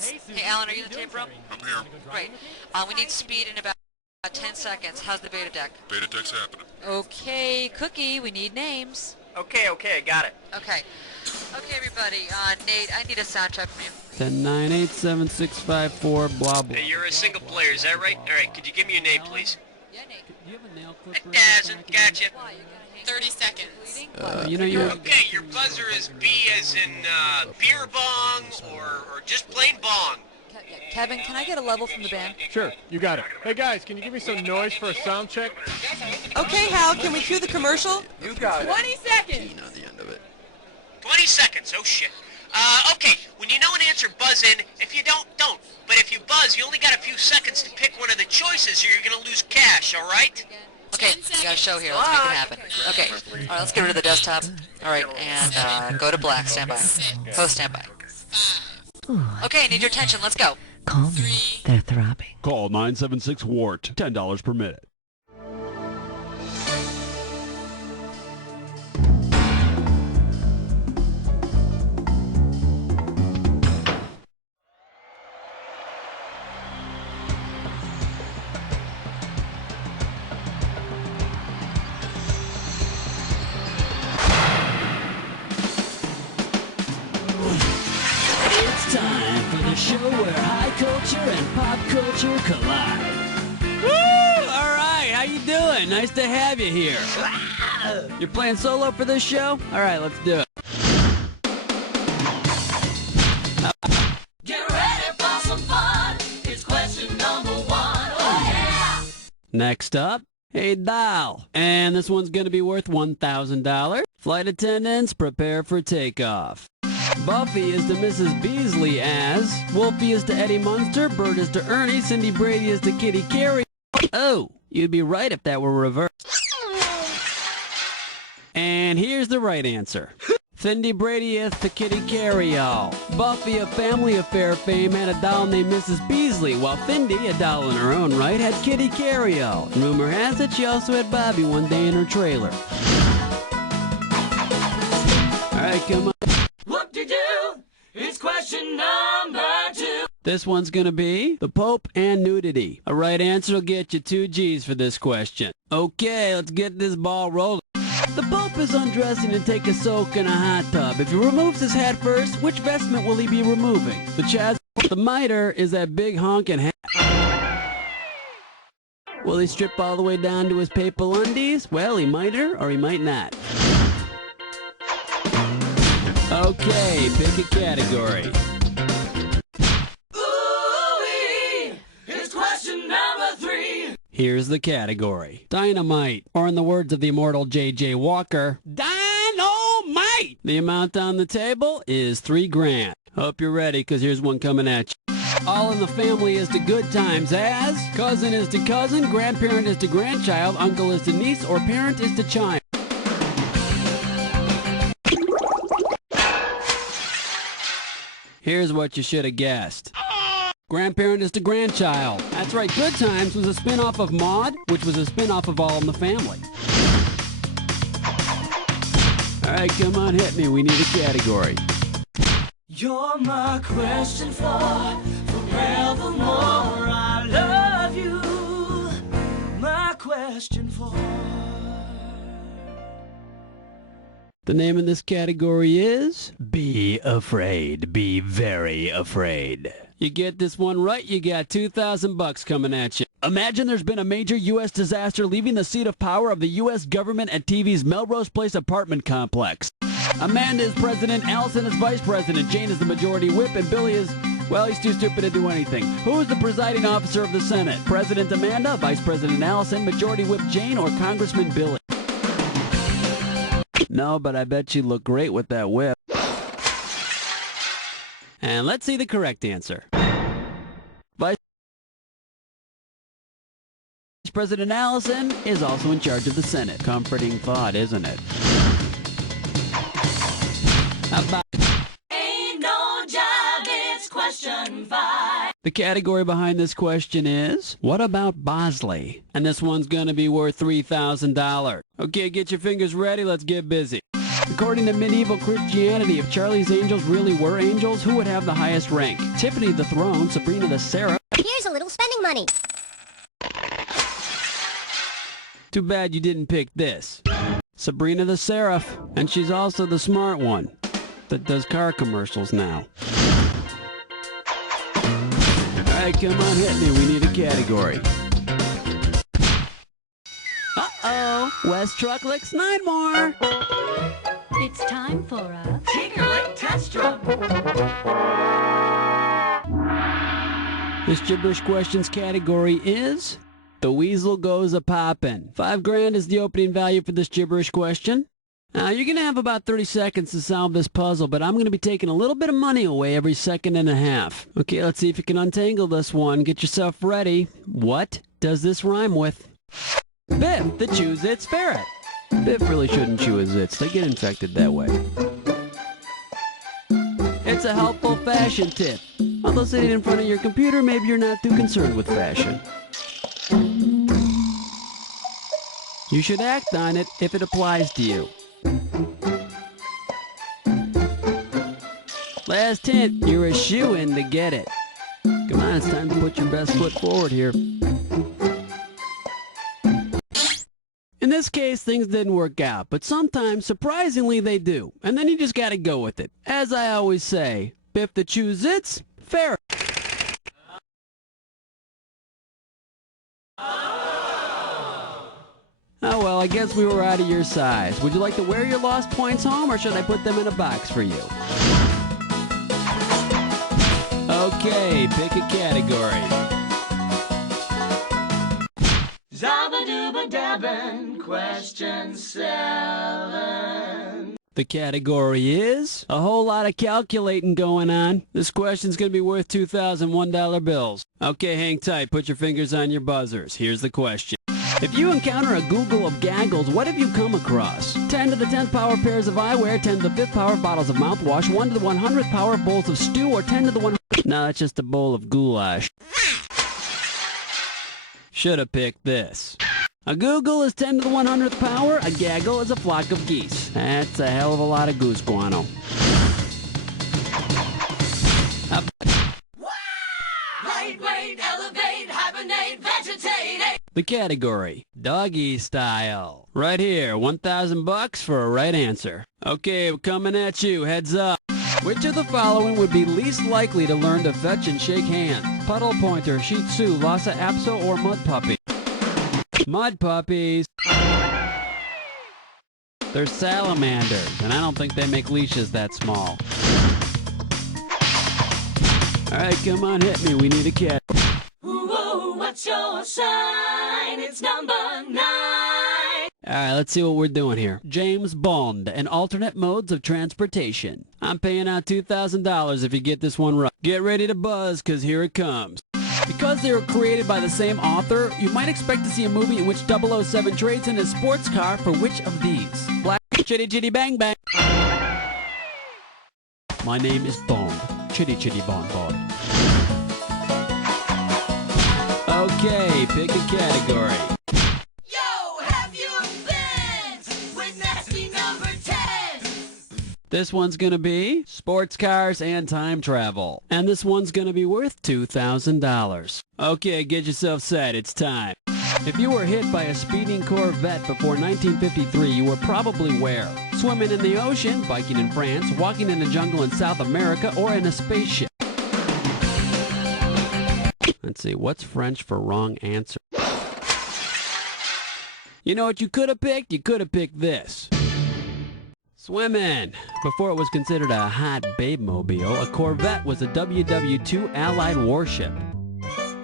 Hey, Alan, are you in the tape room? I'm here. Great. We need speed in about 10 seconds. How's the beta deck? Beta deck's happening. Okay, Cookie, we need names. Okay, I got it. Okay. Okay, everybody. Nate, I need a sound check from you. 10-9-8-7-6-5-4, blah, blah. Hey, you're a single player, is that right? All right, could you give me your name, please? Yeah, Nate. Do you have a nail clipper? It doesn't. Gotcha. Why? You got a name? 30 seconds. You know you're... Okay, your buzzer is B as in beer bong or just plain bong. Kevin, can I get a level from the band? Sure, you got it. Hey guys, can you give me some noise for a sound check? Okay, Hal, can we cue the commercial? You got it. 20 seconds. on the end of it. 20 seconds, oh shit. Okay, when you know an answer, buzz in. If you don't. But if you buzz, you only got a few seconds to pick one of the choices or you're gonna lose cash, all right? Okay, we got a show here. Let's make it happen. Okay, all right, let's get rid of the desktop. All right, and go to black. Stand by. Host, stand by. Okay, need your attention. Let's go. Call me. They're throbbing. Call 976-WART. $10 per minute. It's time for the show where high culture and pop culture collide. Woo! All right, how you doing? Nice to have you here. You're playing solo for this show? All right, let's do it. Get ready for some fun. It's question number 1. Oh, yeah. Next up, hey Dial. And this one's going to be worth $1,000. Flight attendants, prepare for takeoff. Buffy is to Mrs. Beasley as, Wolfie is to Eddie Munster, Bert is to Ernie, Cindy Brady is to Kitty Carey. Oh, you'd be right if that were reversed. And here's the right answer. Cindy Brady is to Kitty Carey-all. Buffy, a Family Affair fame, had a doll named Mrs. Beasley, while Cindy, a doll in her own right, had Kitty Carey-all. And rumor has it she also had Bobby one day in her trailer. All right, come on. Whoop-de-doo. It's question number 2. This one's going to be the Pope and nudity. A right answer will get you 2 G's for this question. Okay, let's get this ball rolling. The Pope is undressing to take a soak in a hot tub. If he removes his hat first, which vestment will he be removing? The chaz... The mitre is that big honking hat. Will he strip all the way down to his papal undies? Well, he might or he might not. Okay, pick a category. Ooh-wee. It's question number 3. Here's the category. Dynamite, or in the words of the immortal J.J. Walker, Dynamite! The amount on the table is $3 grand. Hope you're ready, because here's one coming at you. All in the Family is to Good Times as, cousin is to cousin, grandparent is to grandchild, uncle is to niece, or parent is to child. Here's what you should have guessed. Grandparent is to grandchild. That's right, Good Times was a spin-off of Maude, which was a spin-off of All in the Family. All right, come on, hit me. We need a category. You're my question for forevermore. I love you. My question for... The name of this category is Be Afraid. Be very afraid. You get this one right, you got $2,000 coming at you. Imagine there's been a major U.S. disaster leaving the seat of power of the U.S. government at TV's Melrose Place apartment complex. Amanda is president, Allison is vice president, Jane is the majority whip, and Billy is, well, he's too stupid to do anything. Who is the presiding officer of the Senate? President Amanda, Vice President Allison, Majority Whip Jane, or Congressman Billy? No, but I bet you look great with that whip. And let's see the correct answer. Vice President Allison is also in charge of the Senate. Comforting thought, isn't it? How about... Ain't no job, it's question 5. The category behind this question is, what about Bosley? And this one's going to be worth $3,000. Okay, get your fingers ready. Let's get busy. According to medieval Christianity, if Charlie's Angels really were angels, who would have the highest rank? Tiffany the Throne, Sabrina the Seraph. Here's a little spending money. Too bad you didn't pick this. Sabrina the Seraph. And she's also the smart one that does car commercials now. Alright, come on, hit me. We need a category. Uh-oh. West Truck licks 9 more. It's time for a Tinkerlick Test Drum. This gibberish questions category is The Weasel Goes A-Poppin'. $5,000 is the opening value for this gibberish question. Now, you're going to have about 30 seconds to solve this puzzle, but I'm going to be taking a little bit of money away every second and a half. Okay, let's see if you can untangle this one. Get yourself ready. What does this rhyme with? Biff, the Chew-Its ferret. Biff really shouldn't chew his zits. They get infected that way. It's a helpful fashion tip. Although sitting in front of your computer, maybe you're not too concerned with fashion. You should act on it if it applies to you. Last hint, you're a shoo-in to get it. Come on, it's time to put your best foot forward here. In this case, things didn't work out, but sometimes, surprisingly, they do. And then you just gotta go with it. As I always say, Biff the Chew-Its ferret. Oh well, I guess we were out of your size. Would you like to wear your lost points home, or should I put them in a box for you? Okay, pick a category. Zabba-dooba-dabbin', question 7. The category is a whole lot of calculating going on. This question's going to be worth $2,001 bills. Okay, hang tight. Put your fingers on your buzzers. Here's the question. If you encounter a Google of gaggles, what have you come across? 10 to the 10th power pairs of eyewear, 10 to the 5th power bottles of mouthwash, 1 to the 100th power bowls of stew, or 10 to the 100th... No, it's just a bowl of goulash. Should have picked this. A Google is 10 to the 100th power, a gaggle is a flock of geese. That's a hell of a lot of goose guano. Lightweight, elevate, hibernate, vegetate. The category, doggy style. Right here, $1,000 for a right answer. Okay, we're coming at you, heads up. Which of the following would be least likely to learn to fetch and shake hands? Puddle pointer, Shih Tzu, Lhasa Apso, or mud puppy? Mud puppies. They're salamanders, and I don't think they make leashes that small. Alright, come on, hit me. We need a cat. Ooh, what's your sign? It's number 9. Alright, let's see what we're doing here. James Bond and alternate modes of transportation. I'm paying out $2,000 if you get this one right. Get ready to buzz, because here it comes. Because they were created by the same author, you might expect to see a movie in which 007 trades in his sports car for which of these? Black Chitty Chitty Bang Bang. My name is Bond. Chitty Chitty Bond Bond. Okay, pick a category. Yo, have you been with nasty number 10? This one's gonna be sports cars and time travel. And this one's gonna be worth $2,000. Okay, get yourself set, it's time. If you were hit by a speeding Corvette before 1953, you were probably where? Swimming in the ocean, biking in France, walking in the jungle in South America, or in a spaceship? Let's see, what's French for wrong answer? You know what you could have picked? You could have picked this. Swimming. Before it was considered a hot babe-mobile, a Corvette was a WW2 Allied warship.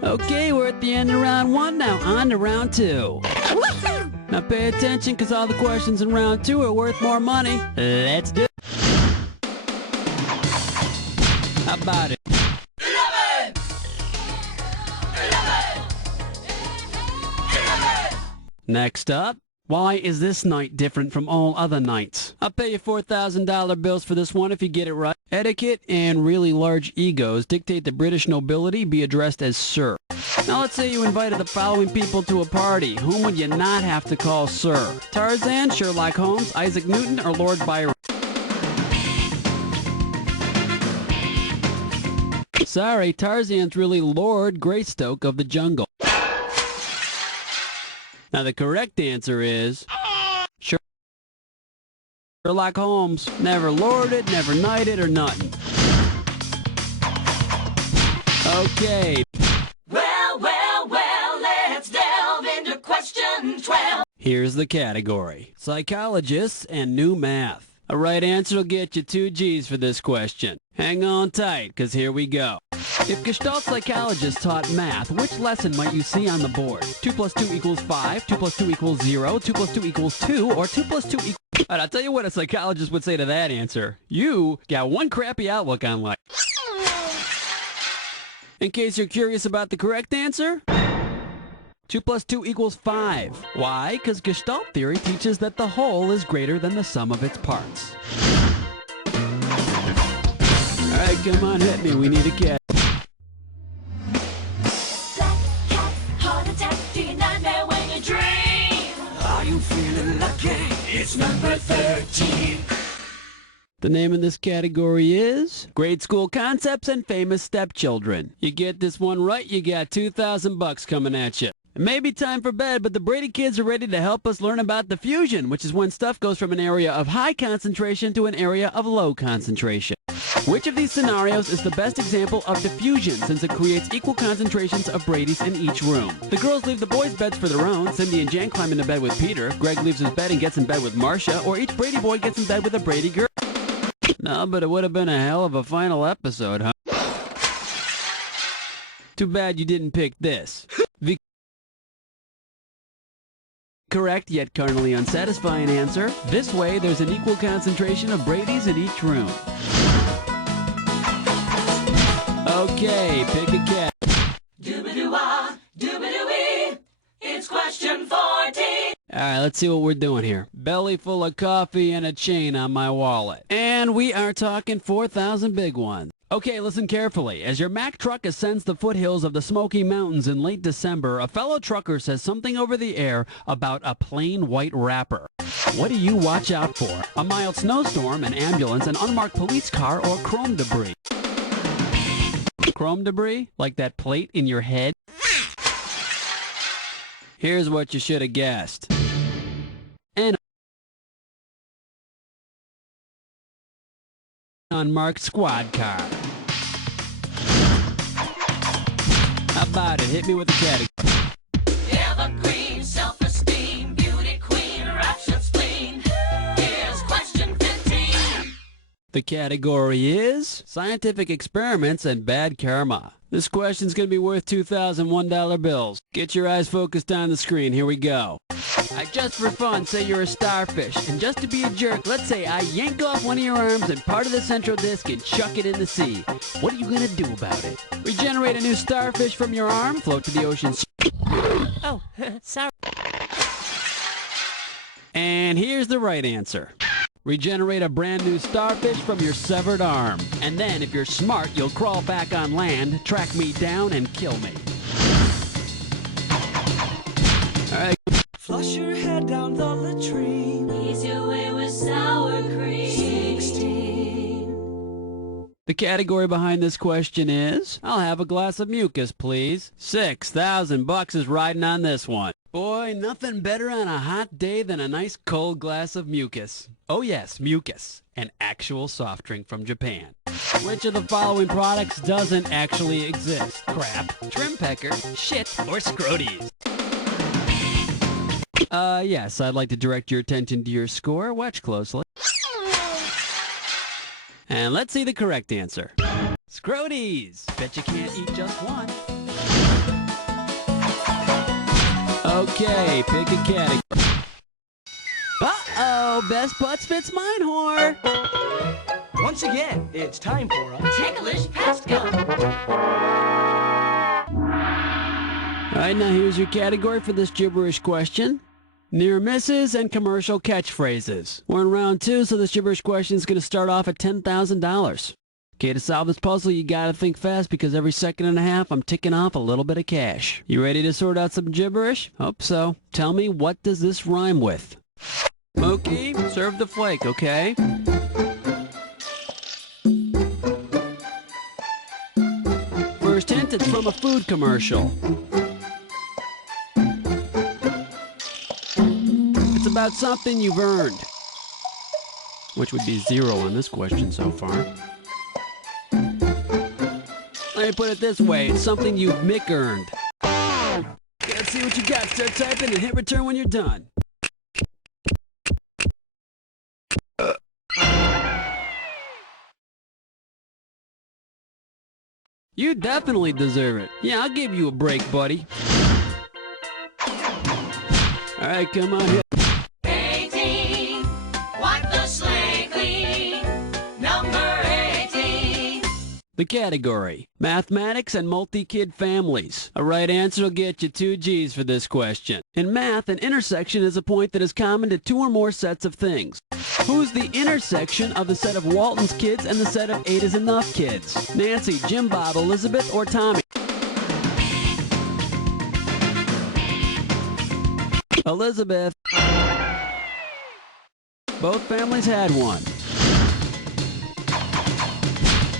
Okay, we're at the end of round 1 now. On to round 2. Now pay attention, because all the questions in round 2 are worth more money. Let's do it. How about it? 11! 11! 11! Next up, Why is this night different from all other nights? I'll pay you $4,000 bills for this one if you get it right. Etiquette and really large egos dictate the British nobility be addressed as sir. Now let's say you invited the following people to a party. Whom would you not have to call sir? Tarzan, Sherlock Holmes, Isaac Newton, or Lord Byron? Sorry, Tarzan's really Lord Greystoke of the jungle. Now the correct answer is Sherlock Holmes. Never lorded, never knighted, or nothing. Okay. Well, let's delve into question 12. Here's the category. Psychologists and new math. A right answer will get you 2 G's for this question. Hang on tight, because here we go. If Gestalt psychologists taught math, which lesson might you see on the board? 2 plus 2 equals 5, 2 plus 2 equals 0, 2 plus 2 equals 2, or 2 plus 2 equals... Alright, I'll tell you what a psychologist would say to that answer. You got one crappy outlook on life. In case you're curious about the correct answer, 2 plus 2 equals 5. Why? Because Gestalt theory teaches that the whole is greater than the sum of its parts. Alright, come on, hit me. We need a cat. Black cat, heart attack, do you nightmare when you dream? Are you feeling lucky? It's number 13. The name of this category is Grade School Concepts and Famous Stepchildren. You get this one right, you got $2,000 coming at you. It may be time for bed, but the Brady kids are ready to help us learn about diffusion, which is when stuff goes from an area of high concentration to an area of low concentration. Which of these scenarios is the best example of diffusion, since it creates equal concentrations of Bradys in each room? The girls leave the boys' beds for their own. Cindy and Jan climb into bed with Peter. Greg leaves his bed and gets in bed with Marcia, or each Brady boy gets in bed with a Brady girl. No, but it would have been a hell of a final episode, huh? Too bad you didn't pick this. The correct yet carnally unsatisfying answer. This way, there's an equal concentration of Bradys in each room. Okay, pick a cat. Doobadoo-wah, doobadoo-wee, it's question 14. Alright, let's see what we're doing here. Belly full of coffee and a chain on my wallet. And we are talking 4,000 big ones. Okay, listen carefully. As your Mack truck ascends the foothills of the Smoky Mountains in late December, a fellow trucker says something over the air about a plain white wrapper. What do you watch out for? A mild snowstorm, an ambulance, an unmarked police car, or chrome debris? Chrome debris? Like that plate in your head? Here's what you should have guessed. An unmarked squad car. How about it? Hit me with a category. Evergreen, self-esteem, beauty queen, rapture spleen. Here's question 15. The category is scientific experiments and bad karma. This question's going to be worth $2,001 bills. Get your eyes focused on the screen. Here we go. Just for fun, say you're a starfish. And just to be a jerk, let's say I yank off one of your arms and part of the central disc and chuck it in the sea. What are you going to do about it? Regenerate a new starfish from your arm? Float to the ocean. Oh, sorry. And here's the right answer. Regenerate a brand new starfish from your severed arm. And then, if you're smart, you'll crawl back on land, track me down, and kill me. Alright. Flush your head down the latrine. Ease your way with sour cream. 16. The category behind this question is, I'll have a glass of mucus, please. $6,000 is riding on this one. Boy, nothing better on a hot day than a nice cold glass of mucus. Oh yes, mucus, an actual soft drink from Japan. Which of the following products doesn't actually exist? Crap, trim pecker, shit, or scroties? Yes, I'd like to direct your attention to your score. Watch closely. And let's see the correct answer. Scroties! Bet you can't eat just one. Okay, pick a category. Uh-oh, best butts fits mine, whore. Once again, it's time for a Ticklish pest gun. All right, now here's your category for this gibberish question. Near misses and commercial catchphrases. We're in round 2, so this gibberish question is going to start off at $10,000. Okay, to solve this puzzle, you gotta think fast because every second and a half, I'm ticking off a little bit of cash. You ready to sort out some gibberish? Hope so. Tell me, what does this rhyme with? Mookie, serve the flake, okay? First hint, it's from a food commercial. It's about something you've earned. Which would be 0 on this question so far. Let me put it this way, it's something you've Mick-earned. Let's see what you got. Start typing and hit return when you're done. You definitely deserve it. Yeah, I'll give you a break, buddy. Alright, come on, hit. 18, wipe the slate clean. Number 18. The category, mathematics and multi-kid families. A right answer will get you 2 G's for this question. In math, an intersection is a point that is common to 2 or more sets of things. Who's the intersection of the set of Walton's kids and the set of 8 is enough kids? Nancy, Jim, Bob, Elizabeth, or Tommy? Elizabeth. Both families had one.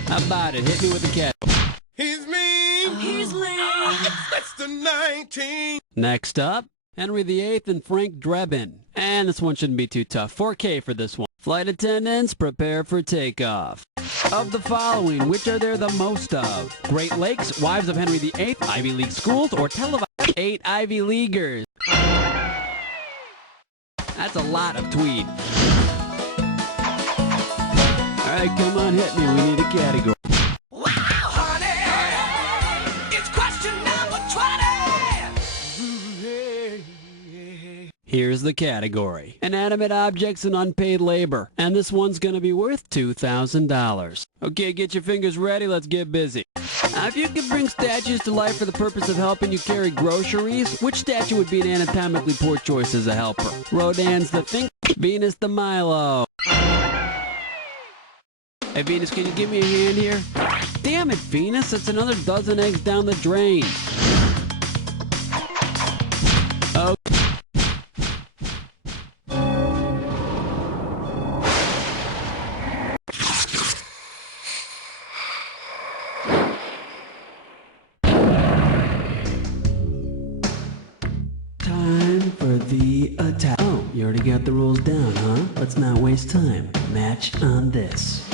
How about it? Hit me with the cat. He's mean. He's lame. That's the 19. Next up, Henry VIII and Frank Drebin. And this one shouldn't be too tough. 4K for this one. Flight attendants, prepare for takeoff. Of the following, which are there the most of? Great Lakes, Wives of Henry VIII, Ivy League schools, or televised 8 Ivy Leaguers? That's a lot of tweed. All right, come on, hit me. We need a category. Wow, honey. It's question number 20. Here's the category. Inanimate objects and unpaid labor. And this one's going to be worth $2,000. Okay, get your fingers ready. Let's get busy. Now, if you could bring statues to life for the purpose of helping you carry groceries, which statue would be an anatomically poor choice as a helper? Rodin's the Think, Venus the Milo. Hey, Venus, can you give me a hand here? Damn it, Venus, that's another dozen eggs down the drain. Oh. Time for the attack. Oh, you already got the rules down, huh? Let's not waste time. Match on this.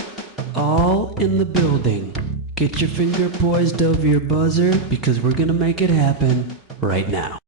All in the building. Get your finger poised over your buzzer because we're gonna make it happen right now.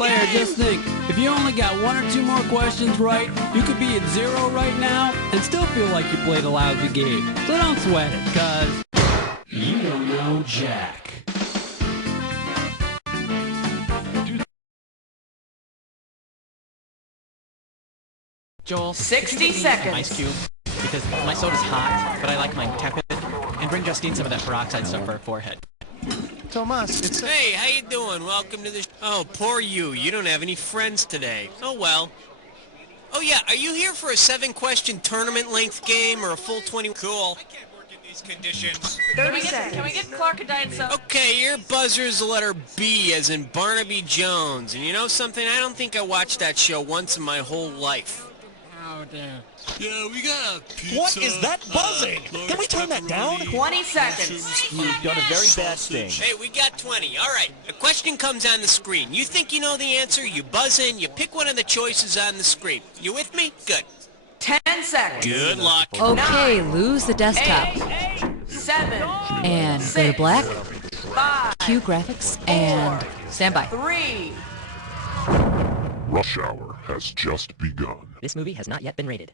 Player, just think, if you only got 1 or 2 more questions right, you could be at 0 right now and still feel like you played a lousy game. So don't sweat it, cause you don't know jack. Joel, 60 seconds. ice cube, because my soda's hot, but I like mine tepid. And bring Justine some of that peroxide stuff for her forehead. Tomas, it's... Hey, how you doing? Welcome to the... Oh, poor you. You don't have any friends today. Oh, well. Oh, yeah, are you here for a 7-question tournament-length game or a full 20... Cool. I can't work in these conditions. 30 seconds. Can we get Clark a diet soda? Okay, your buzzer's the letter B, as in Barnaby Jones. And you know something? I don't think I watched that show once in my whole life. Oh, dear. Yeah, we got a pizza. What is that buzzing? Can we turn that down? 20 seconds. You've done a very bad thing. Hey, we got 20. All right, a question comes on the screen. You think you know the answer, you buzz in, you pick one of the choices on the screen. You with me? Good. 10 seconds. Good luck. Okay, lose the desktop. 7. And go to black, 5. cue graphics, and stand by. 3. Rush Hour has just begun. This movie has not yet been rated.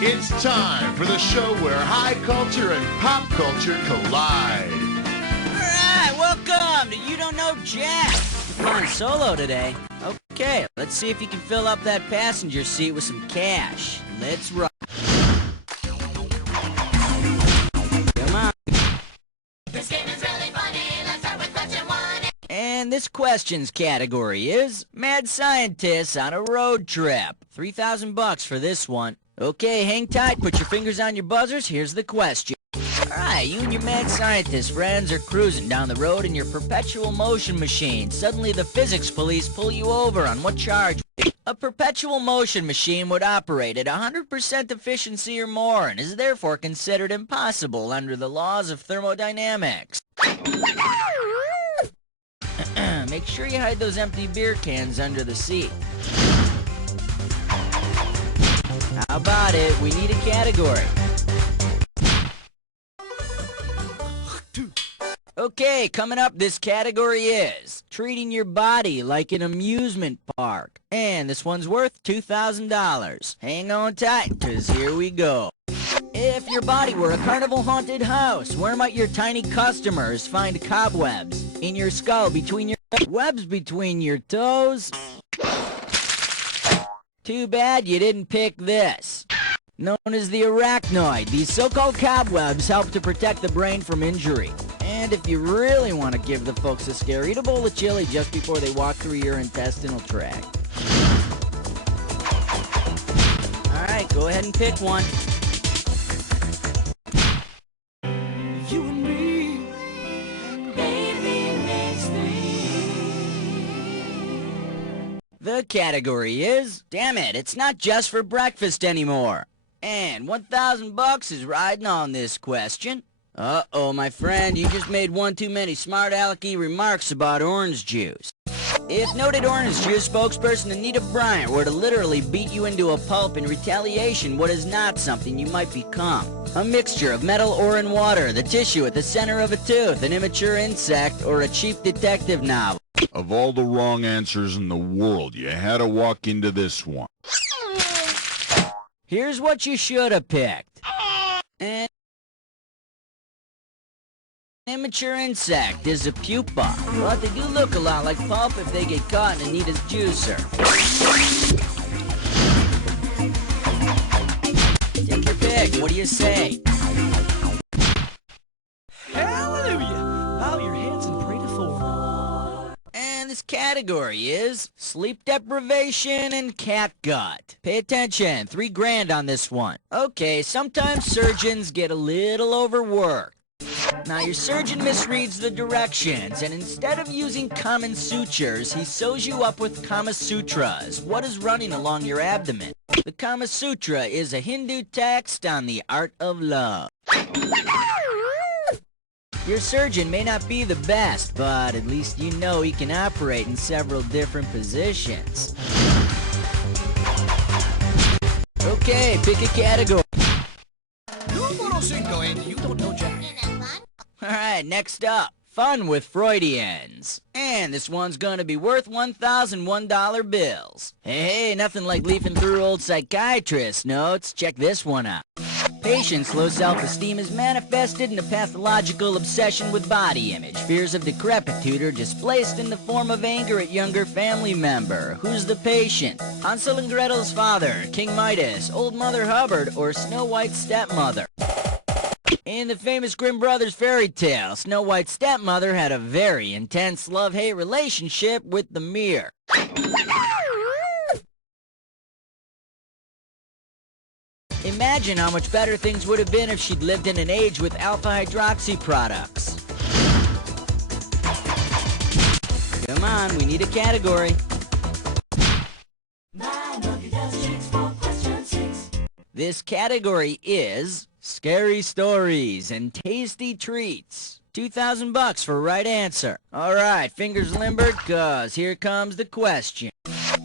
It's time for the show where high culture and pop culture collide. Alright, welcome to You Don't Know Jack. You're flying solo today. Okay, let's see if you can fill up that passenger seat with some cash. Let's rock. Come on. This game is really funny. Let's start with question 1. And this questions category is Mad Scientists on a Road Trip. $3,000 for this one. Okay, hang tight, put your fingers on your buzzers, here's the question. Alright, you and your mad scientist friends are cruising down the road in your perpetual motion machine. Suddenly the physics police pull you over. On what charge? A perpetual motion machine would operate at 100% efficiency or more and is therefore considered impossible under the laws of thermodynamics. Make sure you hide those empty beer cans under the seat. How about it? We need a category. Okay, coming up, this category is treating your body like an amusement park. And this one's worth $2,000. Hang on tight, 'cause here we go. If your body were a carnival haunted house, where might your tiny customers find cobwebs? In your skull, between your webs between your toes? Too bad you didn't pick this. Known as the arachnoid, these so-called cobwebs help to protect the brain from injury. And if you really want to give the folks a scare, eat a bowl of chili just before they walk through your intestinal tract. Alright, go ahead and pick one. You and me, baby, makes 3. The category is, damn it, it's not just for breakfast anymore. And $1,000 is riding on this question. Uh-oh, my friend, you just made one too many smart alecky remarks about orange juice. If noted orange juice spokesperson Anita Bryant were to literally beat you into a pulp in retaliation, what is not something you might become? A mixture of metal ore and water, the tissue at the center of a tooth, an immature insect, or a cheap detective novel. Of all the wrong answers in the world, you had to walk into this one. Here's what you should have picked. An immature insect is a pupa, but they do look a lot like pulp if they get caught in Anita's juicer. Take your pick, what do you say? Hallelujah! Bow your heads and pray to Thor. And this category is sleep deprivation and catgut. Pay attention, $3,000 on this one. Okay, sometimes surgeons get a little overworked. Now your surgeon misreads the directions, and instead of using common sutures, he sews you up with Kama Sutras. What is running along your abdomen? The Kama Sutra is a Hindu text on the art of love. Your surgeon may not be the best, but at least you know he can operate in several different positions. Okay, pick a category. Numero 5, and you don't know Jack. Alright, next up, fun with Freudians. And this one's gonna be worth $1,001 bills. Hey, nothing like leafing through old psychiatrist notes. Check this one out. Patient's low self-esteem is manifested in a pathological obsession with body image. Fears of decrepitude are displaced in the form of anger at younger family member. Who's the patient? Hansel and Gretel's father, King Midas, Old Mother Hubbard, or Snow White's stepmother? In the famous Grimm Brothers fairy tale, Snow White's stepmother had a very intense love-hate relationship with the mirror. Imagine how much better things would have been if she'd lived in an age with alpha-hydroxy products. Come on, we need a category. This category is scary stories and tasty treats. $2,000 for right answer. Alright, fingers limbered, cause here comes the question.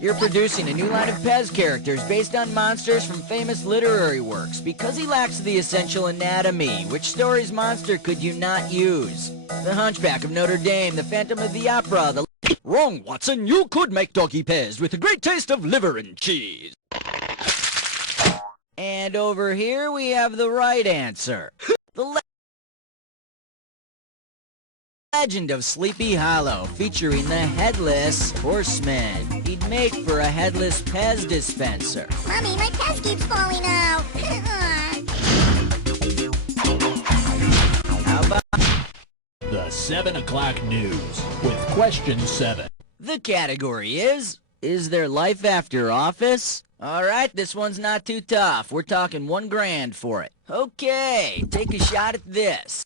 You're producing a new line of Pez characters based on monsters from famous literary works. Because he lacks the essential anatomy, which story's monster could you not use? The Hunchback of Notre Dame, the Phantom of the Opera, the... Wrong, Watson. You could make Doggy Pez with a great taste of liver and cheese. And over here we have the right answer. The Legend of Sleepy Hollow, featuring the Headless Horseman. He'd make for a headless Pez dispenser. Mommy, my Pez keeps falling out. How about The 7 o'clock news with question 7. the category is there life after office? Alright, this one's not too tough. We're talking $1,000 for it. Okay, take a shot at this.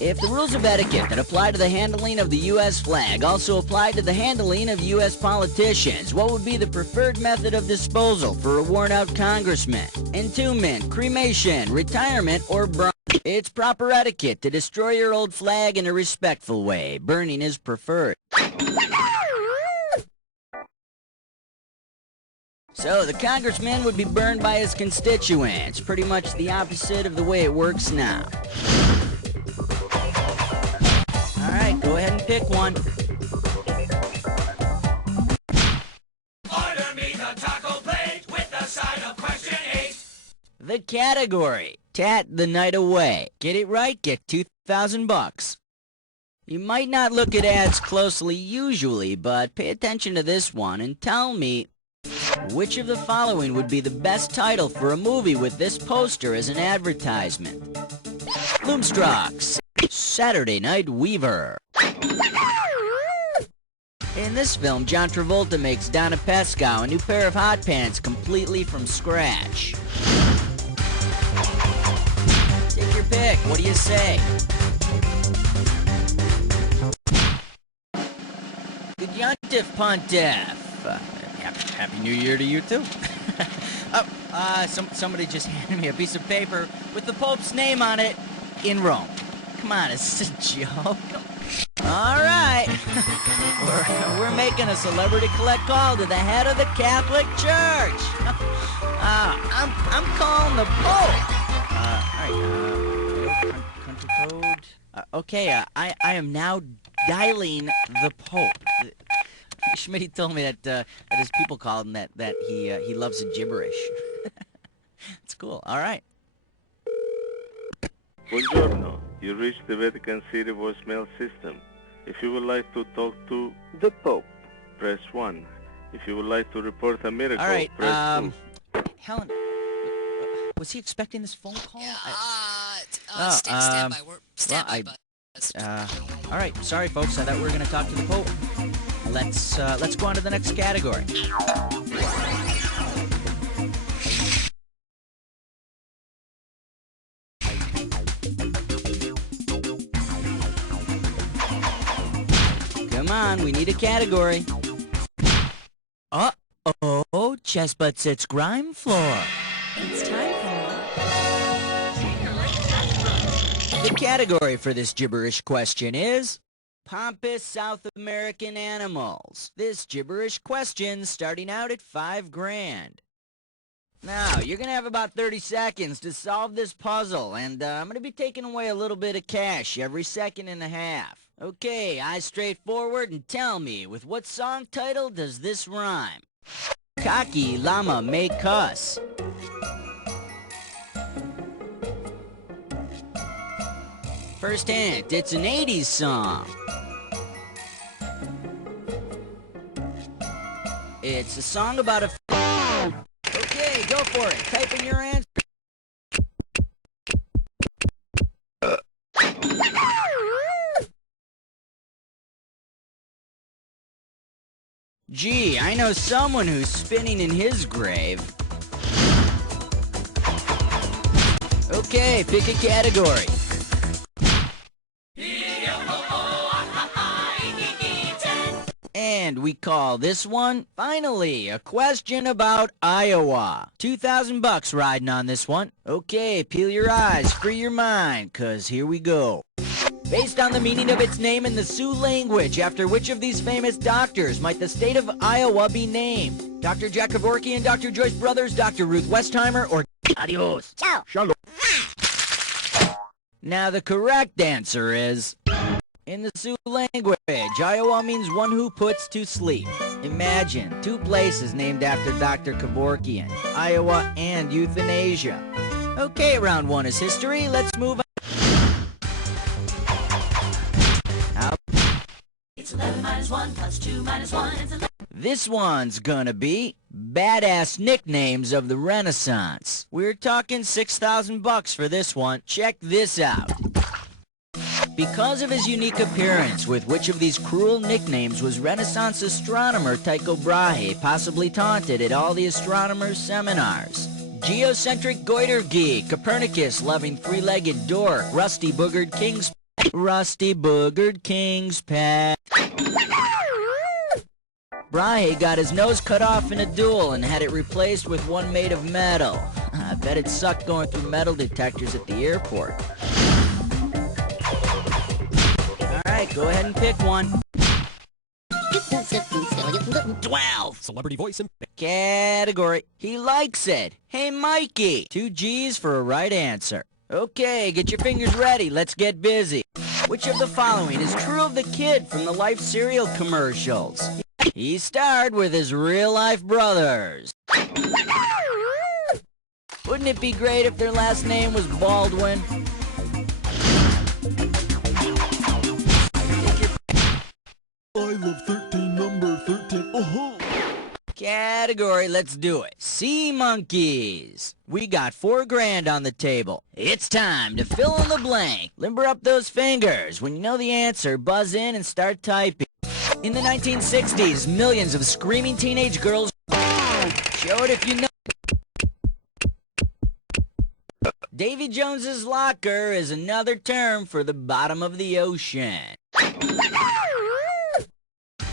If the rules of etiquette that apply to the handling of the U.S. flag also apply to the handling of U.S. politicians, what would be the preferred method of disposal for a worn-out congressman? Entombment, cremation, retirement, or burning? It's proper etiquette to destroy your old flag in a respectful way. Burning is preferred. So, the congressman would be burned by his constituents. Pretty much the opposite of the way it works now. Alright, go ahead and pick one. Order me the taco plate with the side of question 8. The category, Tat the Night Away. Get it right, get $2,000. You might not look at ads closely usually, but pay attention to this one and tell me which of the following would be the best title for a movie with this poster as an advertisement? Loomstrucks, Saturday Night Weaver. In this film, John Travolta makes Donna Pescow a new pair of hot pants completely from scratch. Take your pick, what do you say? Good yontif, Pontiff. Happy New Year to you, too. Somebody just handed me a piece of paper with the Pope's name on it in Rome. Come on, is this a joke? All right. we're making a celebrity collect call to the head of the Catholic Church. I'm calling the Pope. All right. Country code. Okay, I am now dialing the Pope. Schmitty told me that his people call him that he loves the gibberish. It's cool. All right. Buongiorno. You reached the Vatican City voicemail system. If you would like to talk to the Pope, press 1. If you would like to report a miracle, all right, press 2. Helen, was he expecting this phone call? Yeah, stand by. We're stand by. All right. Sorry, folks. I thought we were going to talk to the Pope. Let's go on to the next category. Come on, we need a category. Uh-oh, Chestbutt sits grime floor. It's time for... The category for this gibberish question is pompous South American animals. This gibberish question starting out at $5,000. Now, you're going to have about 30 seconds to solve this puzzle, and I'm going to be taking away a little bit of cash every second and a half. Okay, eyes straight forward and tell me, with what song title does this rhyme? Cocky llama may cuss. First hint, it's an 80s song. It's a song about a... Okay, go for it. Type in your answer. Gee, I know someone who's spinning in his grave. Okay, pick a category. And we call this one, finally, a question about Iowa. $2,000 riding on this one. Okay, peel your eyes, free your mind, 'cause here we go. Based on the meaning of its name in the Sioux language, after which of these famous doctors might the state of Iowa be named? Dr. Jack Kevorkian, Dr. Joyce Brothers, Dr. Ruth Westheimer, or adios? Ciao. Shalom. Now the correct answer is... in the Sioux language, Iowa means one who puts to sleep. Imagine, two places named after Dr. Kevorkian, Iowa and euthanasia. Okay, round one is history. Let's move on. It's 11 minus 1 plus 2 minus 1 is 11. This one's gonna be badass nicknames of the Renaissance. We're talking $6,000 for this one. Check this out. Because of his unique appearance, with which of these cruel nicknames was Renaissance astronomer Tycho Brahe possibly taunted at all the astronomers' seminars? Geocentric goiter geek, Copernicus-loving three-legged dork, Rusty Boogered King's pet. Brahe got his nose cut off in a duel and had it replaced with one made of metal. I bet it sucked going through metal detectors at the airport. Alright, go ahead and pick one. 12. Celebrity voice and... Category. He likes it. Hey, Mikey. 2 G's for a right answer. Okay, get your fingers ready. Let's get busy. Which of the following is true of the kid from the Life cereal commercials? He starred with his real-life brothers. Wouldn't it be great if their last name was Baldwin? I love 13, number 13. Oh-ho! Category, let's do it. Sea monkeys. We got $4,000 on the table. It's time to fill in the blank. Limber up those fingers. When you know the answer, buzz in and start typing. In the 1960s, millions of screaming teenage girls... Show it if you know. Davy Jones's locker is another term for the bottom of the ocean.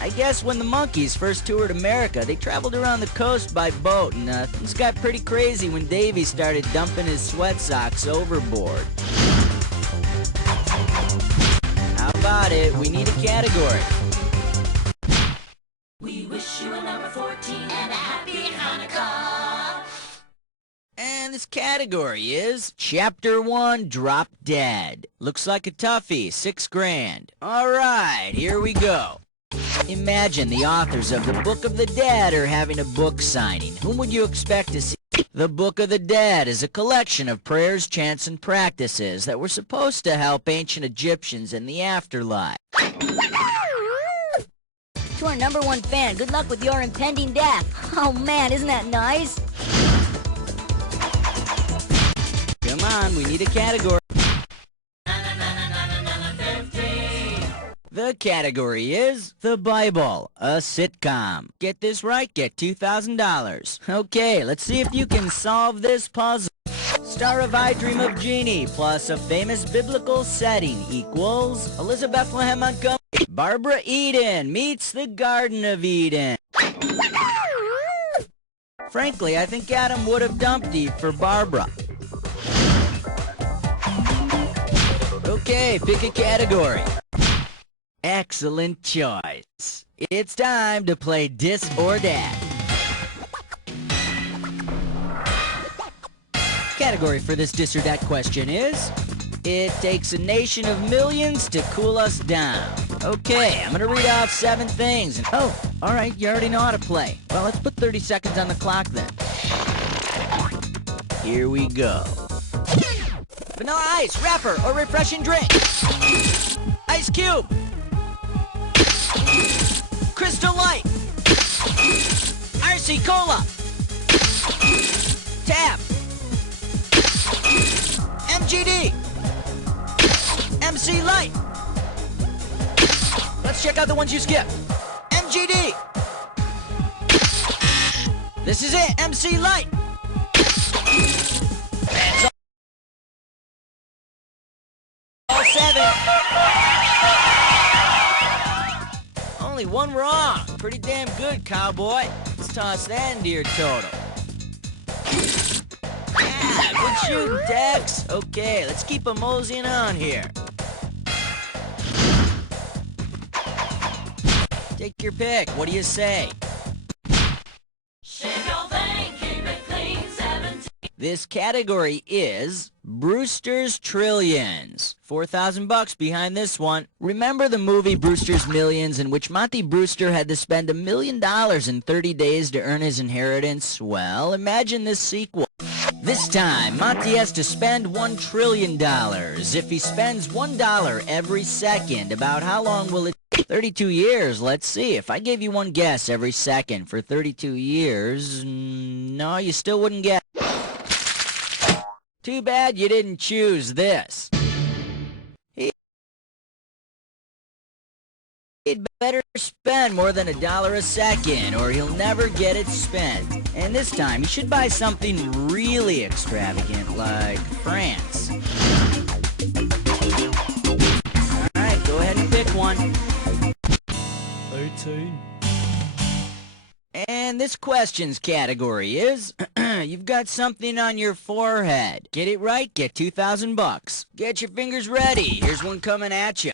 I guess when the Monkees first toured America, they traveled around the coast by boat, and things got pretty crazy when Davy started dumping his sweat socks overboard. How about it? We need a category. We wish you a number 14 and a happy Hanukkah. And this category is Chapter 1, Drop Dead. Looks like a toughie, $6,000. Alright, here we go. Imagine the authors of the Book of the Dead are having a book signing. Whom would you expect to see? The Book of the Dead is a collection of prayers, chants, and practices that were supposed to help ancient Egyptians in the afterlife. To our #1 fan, good luck with your impending death. Oh man, isn't that nice? Come on, we need a category. The category is The Bible, a sitcom. Get this right, get $2,000. Okay, let's see if you can solve this puzzle. Star of I Dream of Jeannie plus a famous biblical setting equals Elizabeth Bethlehem Montgomery. Barbara Eden meets the Garden of Eden. Frankly, I think Adam would have dumped Eve for Barbara. Okay, pick a category. Excellent choice. It's time to play Dis or Dat. Category for this Dis or Dat question is, it takes a nation of millions to cool us down. Okay, I'm gonna read off 7 things. And, oh, alright, you already know how to play. Well, let's put 30 seconds on the clock then. Here we go. Vanilla Ice, wrapper, or refreshing drink. Ice Cube. Crystal Light. RC Cola. Tab. MGD. MC Light. Let's check out the ones you skipped. MGD. This is it, MC Light. That's all 7. Only one wrong. Pretty damn good, cowboy. Let's toss that into your total. Yeah, good shooting, Tex. Okay, let's keep a moseying on here. Take your pick. What do you say? This category is Brewster's Trillions. $4,000 behind this one. Remember the movie Brewster's Millions, in which Monty Brewster had to spend $1 million in 30 days to earn his inheritance? Well, imagine this sequel. This time, Monty has to spend $1 trillion. If he spends $1 every second, about how long will it take? 32 years, let's see. If I gave you one guess every second for 32 years, no, you still wouldn't get it. Too bad you didn't choose this. He'd better spend more than $1 a second, or he'll never get it spent. And this time, he should buy something really extravagant, like France. Alright, go ahead and pick one. 18. And this question's category is, you've got something on your forehead. Get it right, get $2,000. Get your fingers ready, here's one coming at you.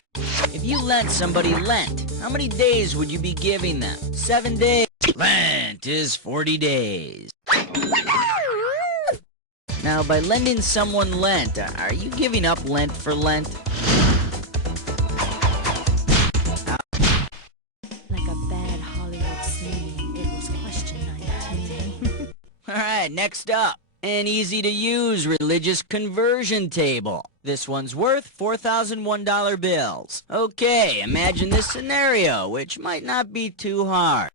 If you lent somebody Lent, how many days would you be giving them? 7 days. Lent is 40 days. Now, by lending someone Lent, are you giving up Lent for Lent? Like a bad Hollywood scene, it was question 19. Alright, next up. An easy-to-use religious conversion table. This one's worth $4,001 bills. Okay, imagine this scenario, which might not be too hard.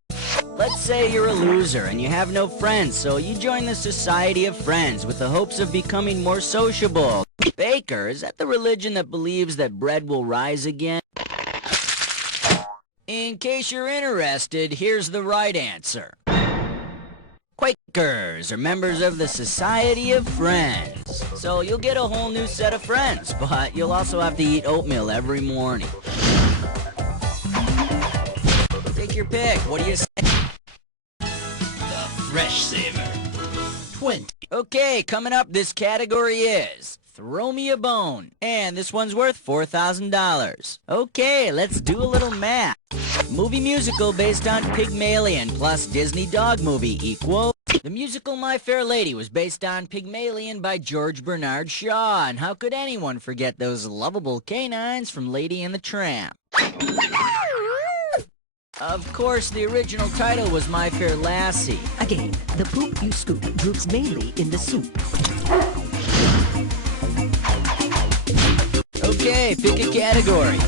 Let's say you're a loser and you have no friends, so you join the Society of Friends with the hopes of becoming more sociable. Baker, is that the religion that believes that bread will rise again? In case you're interested, here's the right answer. Quakers are members of the Society of Friends. So you'll get a whole new set of friends, but you'll also have to eat oatmeal every morning. Take your pick. What do you say? The Fresh Saver. 20. Okay, coming up, this category is Throw Me a Bone. And this one's worth $4,000. Okay, let's do a little math. Movie musical based on Pygmalion plus Disney dog movie equal. The musical My Fair Lady was based on Pygmalion by George Bernard Shaw, and how could anyone forget those lovable canines from Lady and the Tramp? Of course, the original title was My Fair Lassie. Again, the poop you scoop droops mainly in the soup. Okay, pick a category.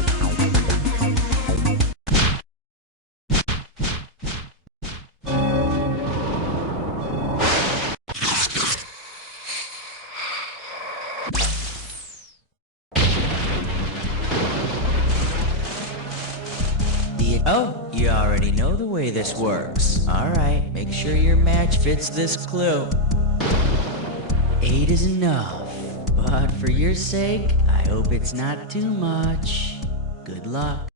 Oh, you already know the way this works. Alright, make sure your match fits this clue. 8 is enough, but for your sake, I hope it's not too much. Good luck.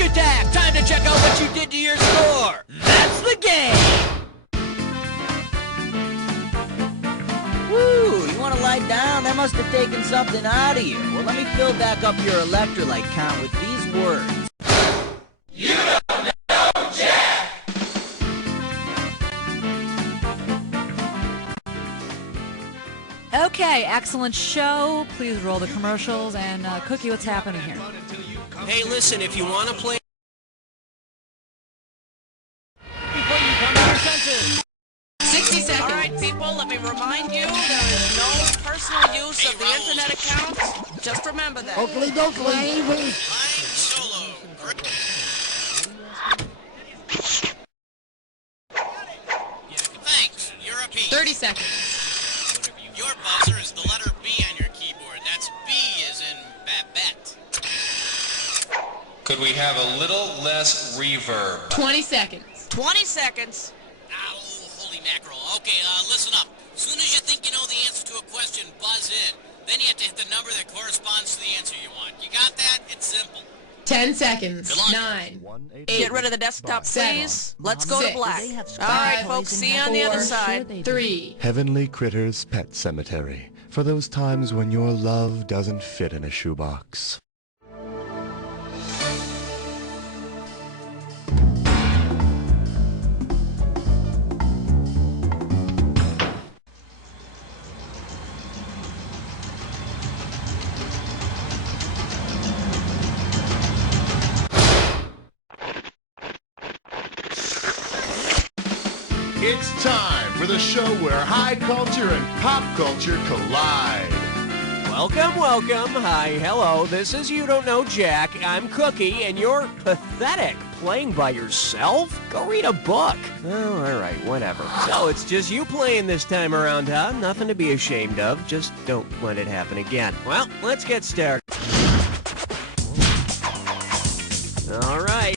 Shark attack! Time to check out what you did to your score! That's the game! Woo, you want to lie down? That must have taken something out of you. Well, let me fill back up your electrolyte count with these words. You don't know Jack! Okay, excellent show. Please roll the commercials. And Cookie, what's happening here? Hey, listen, if you want to play... Before you come to your senses. 60 seconds. All right, people, let me remind you, there is no personal use of the internet accounts. Just remember that. Oakley dokley. Solo. 30 seconds. Your buzzer is the letter B on your keyboard. That's B as in Babette. Could we have a little less reverb? 20 seconds. 20 seconds. Oh, holy mackerel. Okay, listen up. As soon as you think you know the answer to a question, buzz in. Then you have to hit the number that corresponds to the answer you want. You got that? It's simple. 10 seconds. Good luck. 9. 8. Get rid of the desktop, please. Let's go to black. All right, folks, see you on the other side. 3. Heavenly Critters Pet Cemetery. For those times when your love doesn't fit in a shoebox. It's time for the show where high culture and pop culture collide. Welcome, welcome. Hi, hello. This is You Don't Know Jack. I'm Cookie, and you're pathetic. Playing by yourself? Go read a book. Oh, all right, whatever. So it's just you playing this time around, huh? Nothing to be ashamed of. Just don't let it happen again. Well, let's get started. All right.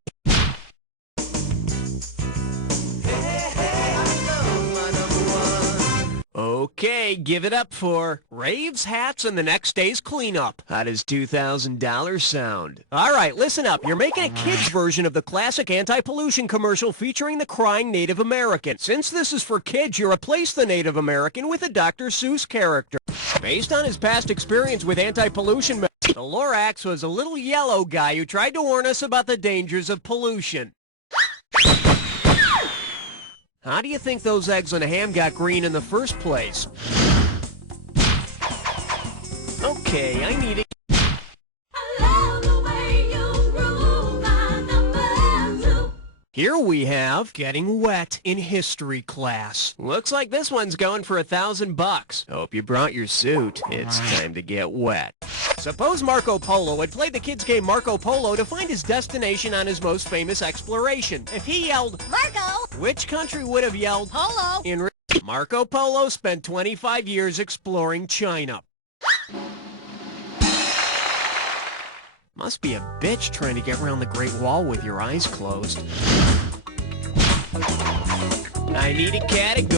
Okay, give it up for raves, hats, and the next day's cleanup. How does $2,000 sound? All right, listen up. You're making a kid's version of the classic anti-pollution commercial featuring the crying Native American. Since this is for kids, you replace the Native American with a Dr. Seuss character. Based on his past experience with anti-pollution, the Lorax was a little yellow guy who tried to warn us about the dangers of pollution. How do you think those eggs and ham got green in the first place? Okay, I need it. Here we have getting wet in history class. Looks like this one's going for $1,000. Hope you brought your suit. It's time to get wet. Suppose Marco Polo had played the kids' game Marco Polo to find his destination on his most famous exploration. If he yelled, Marco, which country would have yelled, Polo? Marco Polo spent 25 years exploring China. Must be a bitch trying to get around the Great Wall with your eyes closed. I need a category.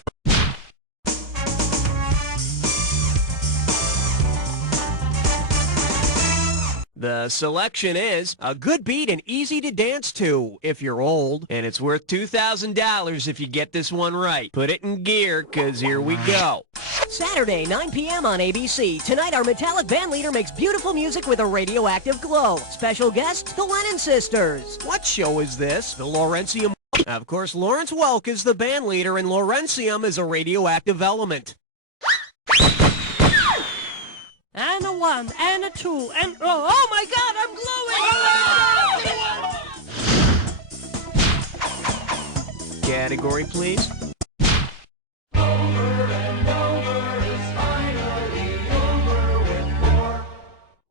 The selection is a good beat and easy to dance to if you're old, and it's worth $2,000 if you get this one right. Put it in gear, 'cause here we go. Saturday, 9 p.m. on ABC. Tonight, our metallic band leader makes beautiful music with a radioactive glow. Special guest, the Lennon Sisters. What show is this? The Laurentium. Of course, Lawrence Welk is the band leader, and Laurentium is a radioactive element. And a 1, and a 2, and... Oh my God, I'm glowing! Category, please.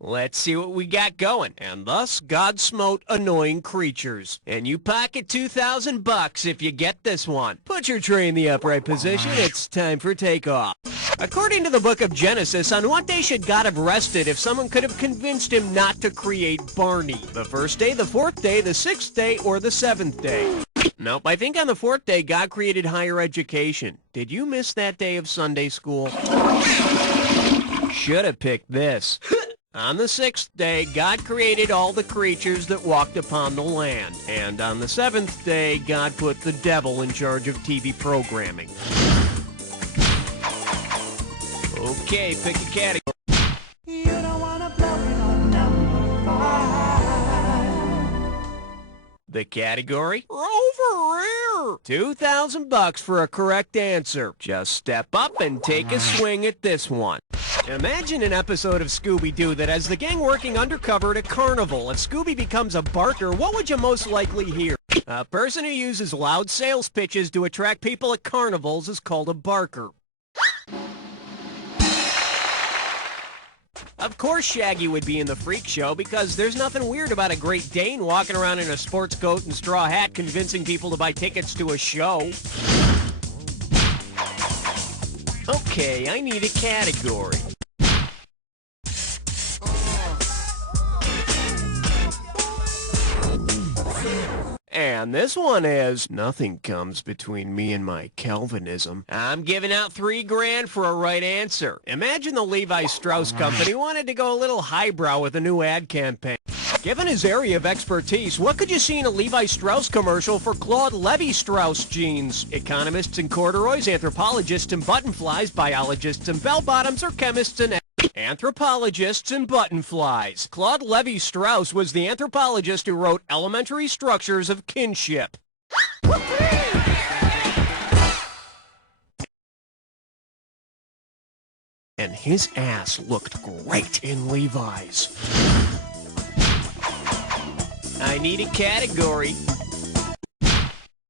Let's see what we got going. And thus, God smote annoying creatures. And you pocket $2,000 if you get this one. Put your tray in the upright position. It's time for takeoff. According to the book of Genesis, on what day should God have rested if someone could have convinced him not to create Barney? The first day, the fourth day, the sixth day, or the seventh day? Nope, I think on the fourth day, God created higher education. Did you miss that day of Sunday school? Should have picked this. On the sixth day, God created all the creatures that walked upon the land. And on the seventh day, God put the devil in charge of TV programming. Okay, pick a category. You don't wanna blow it on number 5. The category? Over here! 2,000 bucks for a correct answer. Just step up and take a swing at this one. Imagine an episode of Scooby-Doo that has the gang working undercover at a carnival. If Scooby becomes a barker, what would you most likely hear? A person who uses loud sales pitches to attract people at carnivals is called a barker. Of course Shaggy would be in the freak show because there's nothing weird about a Great Dane walking around in a sports coat and straw hat convincing people to buy tickets to a show. Okay, I need a category. And this one is, nothing comes between me and my Calvinism. I'm giving out $3,000 for a right answer. Imagine the Levi Strauss Company wanted to go a little highbrow with a new ad campaign. Given his area of expertise, what could you see in a Levi Strauss commercial for Claude Levi-Strauss jeans? Economists in corduroys, anthropologists in buttonflies, biologists in bell-bottoms, or chemists in anthropologists and buttonflies. Claude Levi-Strauss was the anthropologist who wrote Elementary Structures of Kinship. And his ass looked great in Levi's. I need a category.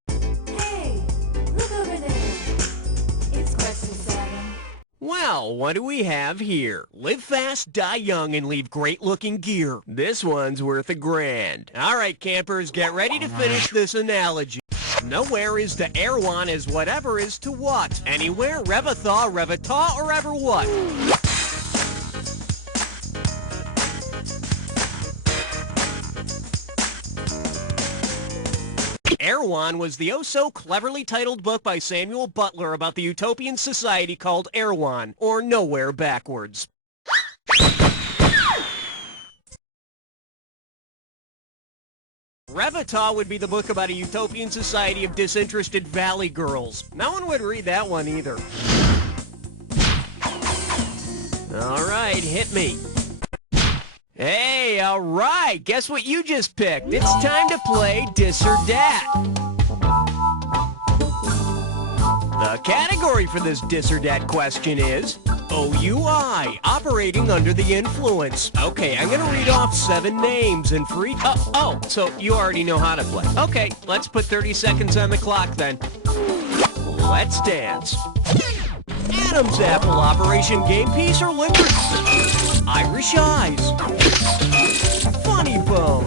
Hey, look over there. It's question 7. Well, what do we have here? Live fast, die young, and leave great-looking gear. This one's worth $1,000. All right, campers, get ready to finish this analogy. Nowhere is to Erewhon as whatever is to what. Anywhere, Revathaw, Revata, or ever what. Erewhon was the oh-so-cleverly titled book by Samuel Butler about the utopian society called Erewhon, or Nowhere backwards. Revathaw would be the book about a utopian society of disinterested valley girls. No one would read that one either. All right, hit me. Hey, all right, guess what you just picked? It's time to play Dis or Dat. The category for this Dis or Dat question is OUI, operating under the influence. Okay, I'm gonna read off 7 names and so you already know how to play. Okay, let's put 30 seconds on the clock then. Let's dance. Adam's Apple, Operation Game Piece, or Liquor? Irish Eyes. Funny Bone.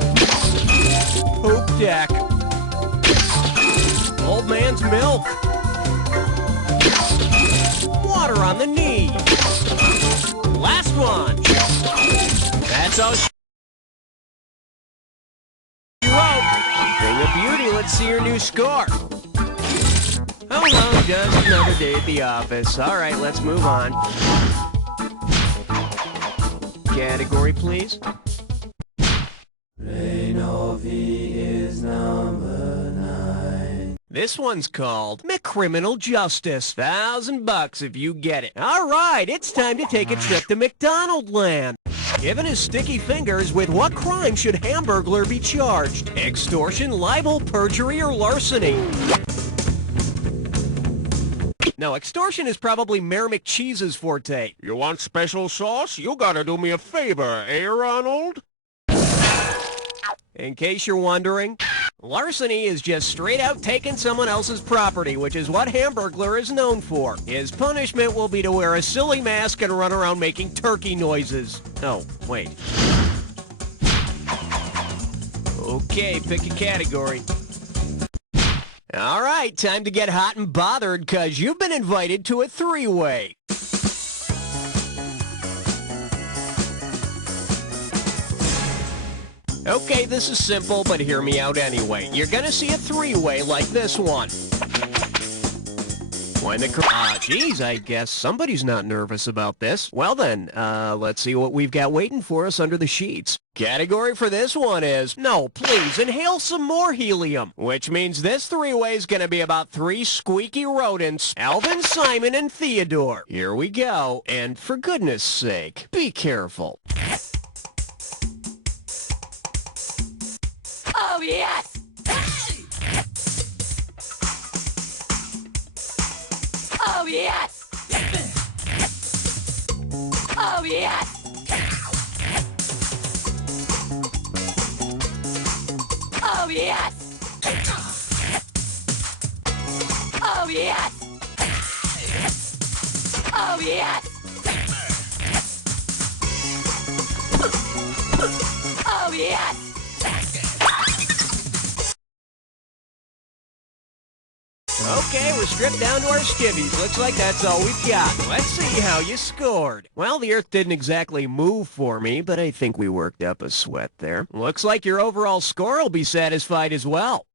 Poop Deck. Old Man's Milk. Water on the Knee. Last one. That's all you wrote. Thing of beauty, let's see your new score. Oh well, just another day at the office. All right, let's move on. Category, please. Reinovi is number 9. This one's called McCriminal Justice. $1,000 if you get it. All right, it's time to take a trip to McDonald Land. Given his sticky fingers, with what crime should Hamburglar be charged? Extortion, libel, perjury, or larceny? No, extortion is probably Mayor McCheese's forte. You want special sauce? You gotta do me a favor, eh, Ronald? In case you're wondering, larceny is just straight out taking someone else's property, which is what Hamburglar is known for. His punishment will be to wear a silly mask and run around making turkey noises. Oh, wait. Okay, pick a category. All right, time to get hot and bothered, because you've been invited to a 3-way. Okay, this is simple, but hear me out anyway. You're gonna see a 3-way like this one. When the geez, I guess somebody's not nervous about this. Well then, let's see what we've got waiting for us under the sheets. Category for this one is, no, please, inhale some more helium. Which means this three-way is going to be about 3 squeaky rodents, Alvin, Simon, and Theodore. Here we go, and for goodness sake, be careful. Oh, yes! Oh, yes! Oh, yes! Oh, yes! Oh, yes! Oh, yes! Oh, yes! Okay, we're stripped down to our skivvies. Looks like that's all we've got. Let's see how you scored. Well, the earth didn't exactly move for me, but I think we worked up a sweat there. Looks like your overall score will be satisfied as well.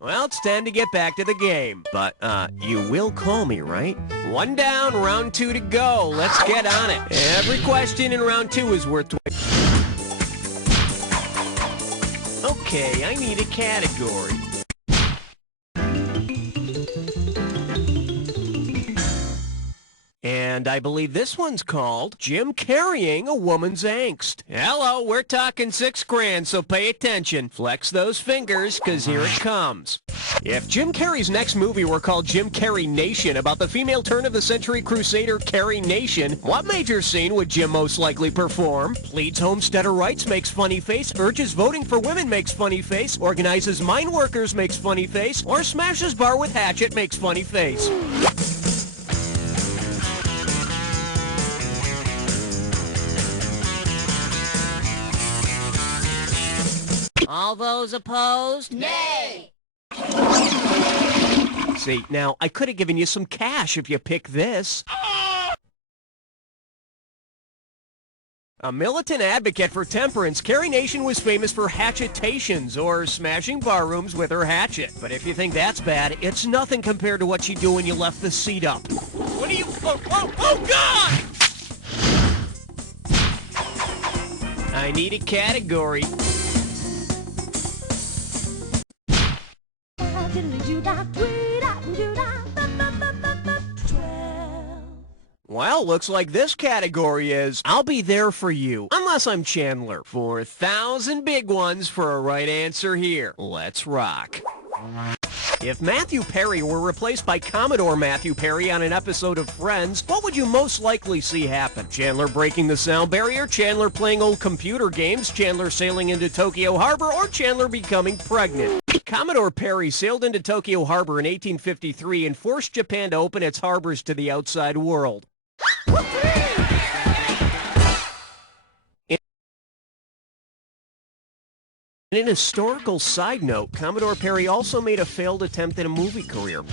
Well, it's time to get back to the game. But, you will call me, right? 1 down, round 2 to go. Let's get on it. Every question in round 2 is worth 20. Okay, I need a category. And I believe this one's called Jim Carrying a Woman's Angst. Hello, we're talking $6 grand, so pay attention. Flex those fingers, because here it comes. If Jim Carrey's next movie were called Jim Carrey Nation, about the female turn-of-the-century crusader Carrie Nation, what major scene would Jim most likely perform? Pleads homesteader rights, makes funny face, urges voting for women, makes funny face, organizes mine workers, makes funny face, or smashes bar with hatchet, makes funny face. All those opposed? Nay! See, now, I could have given you some cash if you picked this. A militant advocate for temperance, Carrie Nation was famous for hatchetations, or smashing barrooms with her hatchet. But if you think that's bad, it's nothing compared to what she'd do when you left the seat up. What are you... Oh, God! I need a category. Well, looks like this category is, I'll be there for you, unless I'm Chandler. 4,000 big ones for a right answer here. Let's rock. If Matthew Perry were replaced by Commodore Matthew Perry on an episode of Friends, what would you most likely see happen? Chandler breaking the sound barrier, Chandler playing old computer games, Chandler sailing into Tokyo Harbor, or Chandler becoming pregnant? Commodore Perry sailed into Tokyo Harbor in 1853 and forced Japan to open its harbors to the outside world. In an historical side note, Commodore Perry also made a failed attempt at a movie career.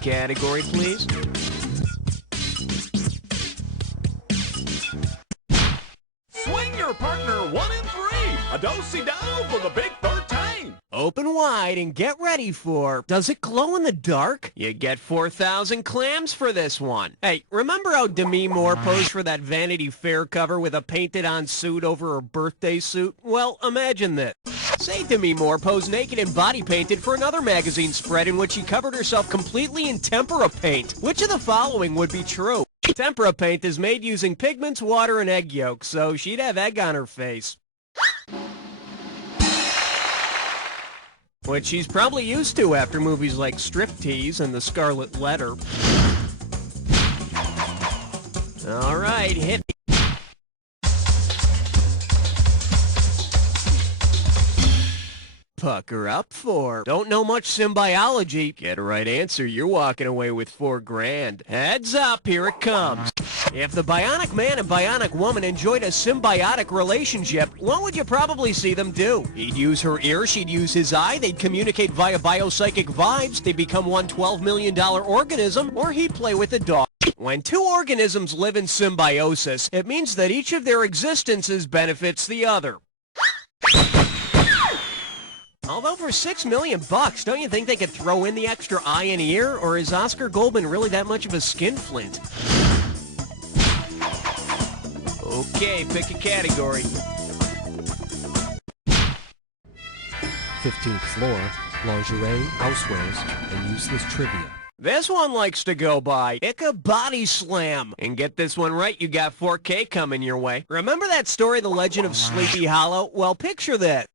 Category, please. Swing your partner 1 and 3. A do-si-do for the big 13. Open wide and get ready for, does it glow in the dark? You get 4,000 clams for this one. Hey, remember how Demi Moore posed for that Vanity Fair cover with a painted-on suit over her birthday suit? Well, imagine this. Say Demi Moore posed naked and body-painted for another magazine spread in which she covered herself completely in tempera paint. Which of the following would be true? Tempera paint is made using pigments, water, and egg yolks, so she'd have egg on her face. Which she's probably used to after movies like Striptease and The Scarlet Letter. All right, hit me. Pucker up for. Don't know much symbiology. Get a right answer, you're walking away with $4 grand. Heads up, here it comes. If the bionic man and bionic woman enjoyed a symbiotic relationship, what would you probably see them do? He'd use her ear, she'd use his eye, they'd communicate via biopsychic vibes, they'd become one $12 million organism, or he'd play with a dog. When two organisms live in symbiosis, it means that each of their existences benefits the other. Although for $6 million, don't you think they could throw in the extra eye and ear? Or is Oscar Goldman really that much of a skinflint? Okay, pick a category. 15th floor, lingerie, housewares, and useless trivia. This one likes to go by Icka Body Slam. And get this one right, you got 4K coming your way. Remember that story, The Legend of Sleepy Hollow? Well, picture this.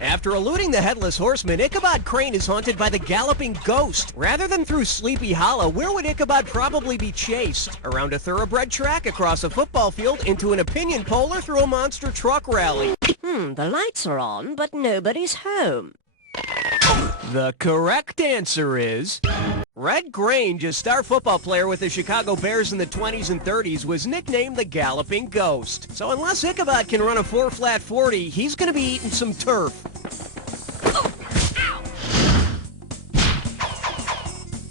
After eluding the Headless Horseman, Ichabod Crane is haunted by the Galloping Ghost. Rather than through Sleepy Hollow, where would Ichabod probably be chased? Around a thoroughbred track, across a football field, into an opinion poll, or through a monster truck rally? The lights are on, but nobody's home. The correct answer is... Red Grange, a star football player with the Chicago Bears in the 20s and 30s, was nicknamed the Galloping Ghost. So unless Ichabod can run a 4-flat 40, he's going to be eating some turf.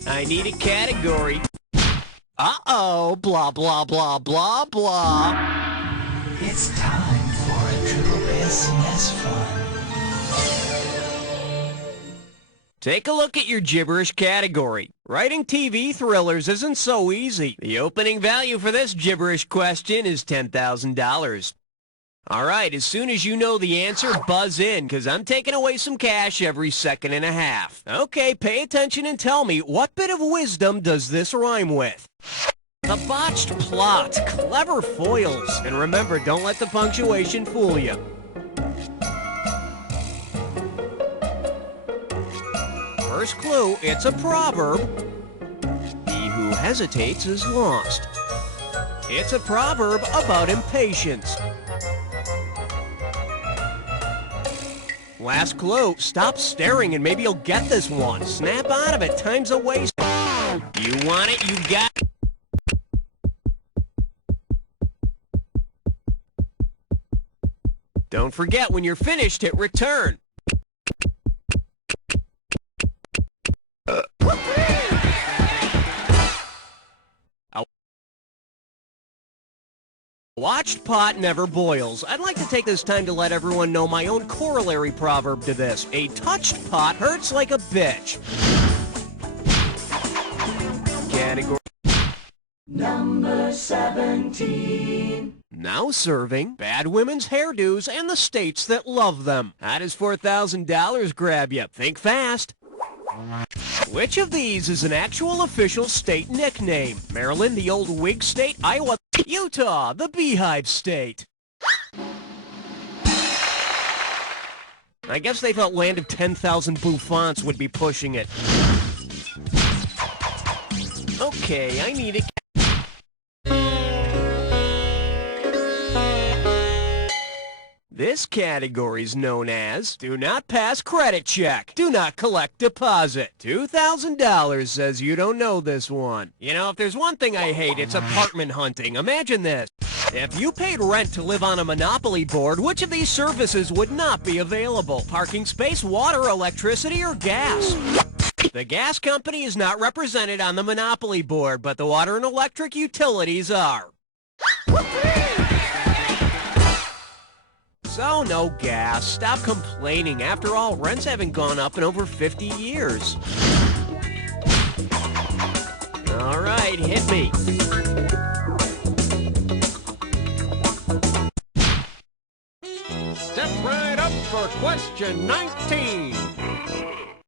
I need a category. Uh-oh, blah, blah, blah, blah, blah. It's time for a Triple Business Fun. Take a look at your gibberish category. Writing TV thrillers isn't so easy. The opening value for this gibberish question is $10,000. All right, as soon as you know the answer, buzz in, because I'm taking away some cash every second and a half. Okay, pay attention and tell me, what bit of wisdom does this rhyme with? The botched plot, clever foils. And remember, don't let the punctuation fool you. First clue, it's a proverb. He who hesitates is lost. It's a proverb about impatience. Last clue, stop staring and maybe you'll get this one. Snap out of it, time's a waste. You want it, you got it. Don't forget, when you're finished, hit return. Watched pot never boils. I'd like to take this time to let everyone know my own corollary proverb to this. A touched pot hurts like a bitch. Category Number 17. Now serving bad women's hairdos and the states that love them. How does $4,000 grab you? Think fast. Which of these is an actual official state nickname? Maryland, the old Whig state. Iowa, Utah, the Beehive state. I guess they thought Land of 10,000 Bouffants would be pushing it. Okay, I need a... This category is known as Do Not Pass Credit Check. Do Not Collect Deposit. $2,000 says you don't know this one. You know, if there's one thing I hate, it's apartment hunting. Imagine this. If you paid rent to live on a monopoly board, which of these services would not be available? Parking space, water, electricity, or gas? The gas company is not represented on the monopoly board, but the water and electric utilities are. So, no gas. Stop complaining. After all, rents haven't gone up in over 50 years. All right, hit me. Step right up for question 19.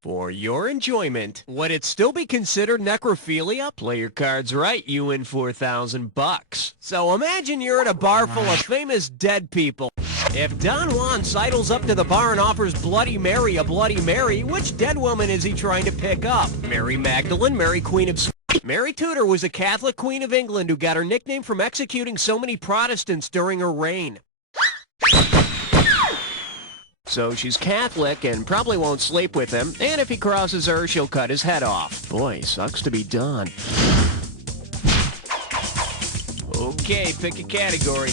For your enjoyment, would it still be considered necrophilia? Play your cards right, you win $4,000. So imagine you're at a bar full of famous dead people. If Don Juan sidles up to the bar and offers Bloody Mary a Bloody Mary, which dead woman is he trying to pick up? Mary Magdalene, Mary Queen of Sweden. Mary Tudor was a Catholic queen of England who got her nickname from executing so many Protestants during her reign. So she's Catholic and probably won't sleep with him, and if he crosses her, she'll cut his head off. Boy, sucks to be Don. Okay, pick a category.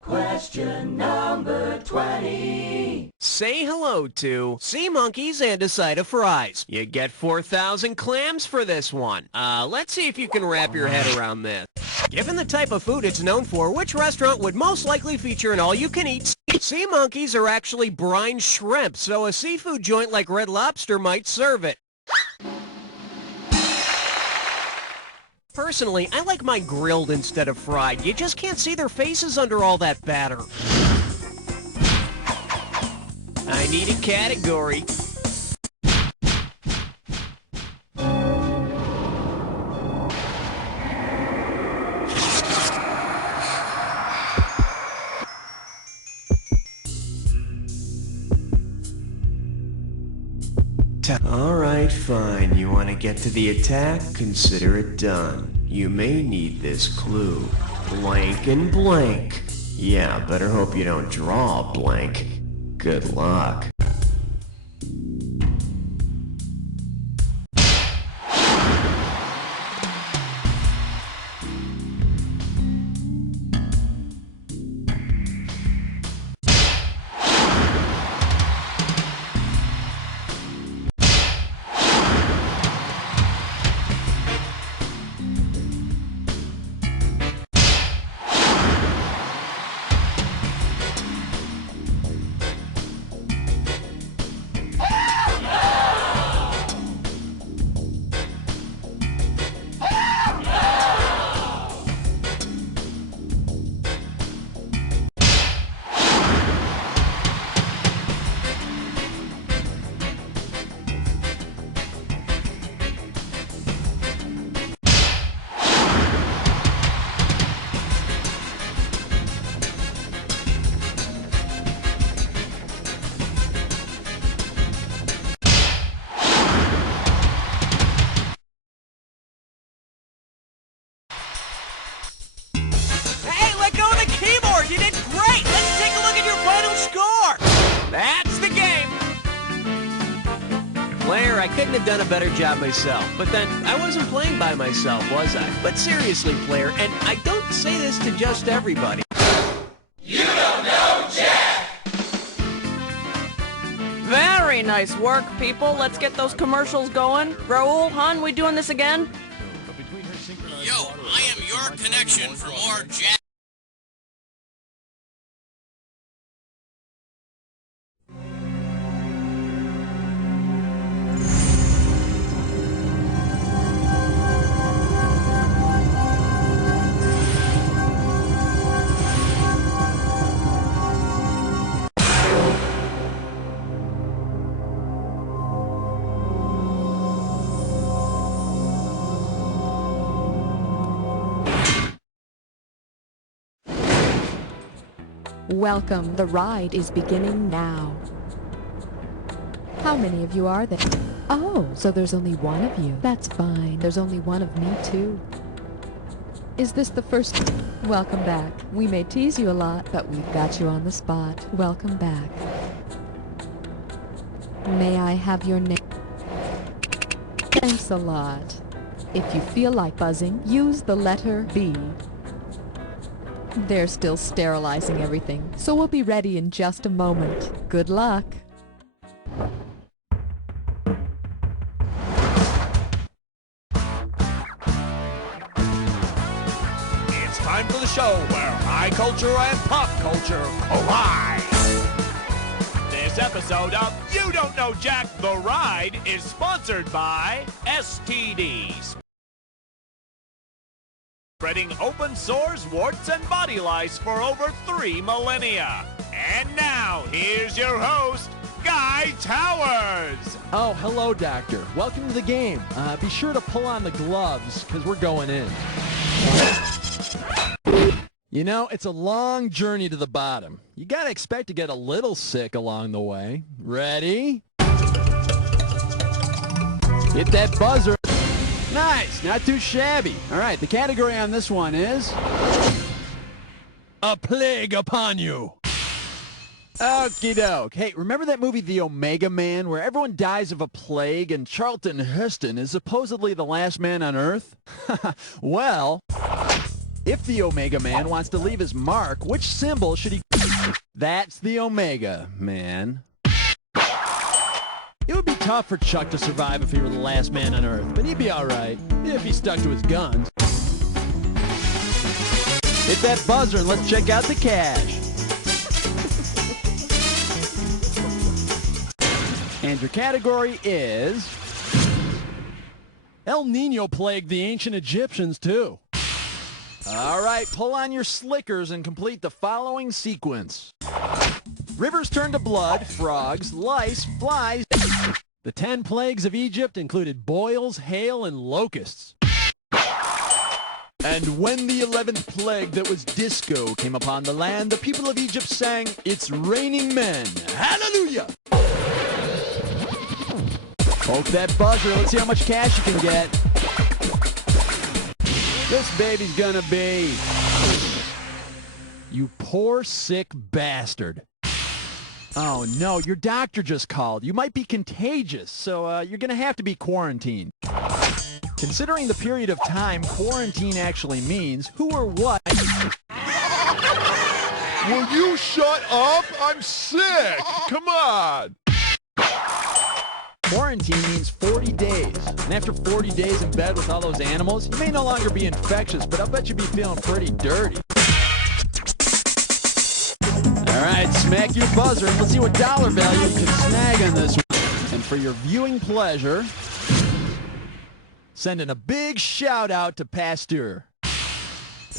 Question number 20. Say hello to sea monkeys and a side of fries. You get 4,000 clams for this one. Let's see if you can wrap your head around this. Given the type of food it's known for, which restaurant would most likely feature an all-you-can-eat Sea monkeys are actually brine shrimp, so a seafood joint like Red Lobster might serve it. Personally, I like mine grilled instead of fried. You just can't see their faces under all that batter. I need a category. Alright, fine. You want to get to the attack? Consider it done. You may need this clue. Blank and blank. Yeah, better hope you don't draw a blank. Good luck. You did great! Let's take a look at your final score! That's the game! Player, I couldn't have done a better job myself. But then, I wasn't playing by myself, was I? But seriously, player, and I don't say this to just everybody. You don't know Jack! Very nice work, people. Let's get those commercials going. Raul, hon, we doing this again? Yo, I am your connection for more Jack. Welcome. The ride is beginning now. How many of you are there? Oh, so there's only one of you. That's fine. There's only one of me, too. Is this the first? Welcome back. We may tease you a lot, but we've got you on the spot. Welcome back. May I have your name? Thanks a lot. If you feel like buzzing, use the letter B. They're still sterilizing everything, so we'll be ready in just a moment. Good luck. It's time for the show where high culture and pop culture collide. This episode of You Don't Know Jack, The Ride is sponsored by STDs. Spreading open sores, warts, and body lice for over 3 millennia. And now, here's your host, Guy Towers. Oh, hello, Doctor. Welcome to the game. Be sure to pull on the gloves, because we're going in. You know, it's a long journey to the bottom. You gotta expect to get a little sick along the way. Ready? Hit that buzzer. Nice, not too shabby. All right, the category on this one is A Plague Upon You. Okie doke. Hey, remember that movie The Omega Man where everyone dies of a plague and Charlton Heston is supposedly the last man on Earth? Well, if the Omega Man wants to leave his mark, which symbol should he... That's the Omega Man. It would be tough for Chuck to survive if he were the last man on Earth, but he'd be all right if he stuck to his guns. Hit that buzzer and let's check out the cash. And your category is... El Nino plagued the ancient Egyptians, too. All right, pull on your slickers and complete the following sequence. Rivers turn to blood, frogs, lice, flies. The 10 plagues of Egypt included boils, hail, and locusts. And when the 11th plague that was disco came upon the land, the people of Egypt sang, "It's raining men. Hallelujah!" Poke that buzzer. Let's see how much cash you can get. This baby's gonna be... You poor, sick bastard. Oh, no, your doctor just called. You might be contagious, so you're gonna have to be quarantined. Considering the period of time quarantine actually means, who or what... Will you shut up? I'm sick. Come on. Quarantine means 40 days. And after 40 days in bed with all those animals, you may no longer be infectious, but I'll bet you'll be feeling pretty dirty. All right, smack your buzzer and let's see what dollar value you can snag on this one. And for your viewing pleasure, sending a big shout out to Pasteur.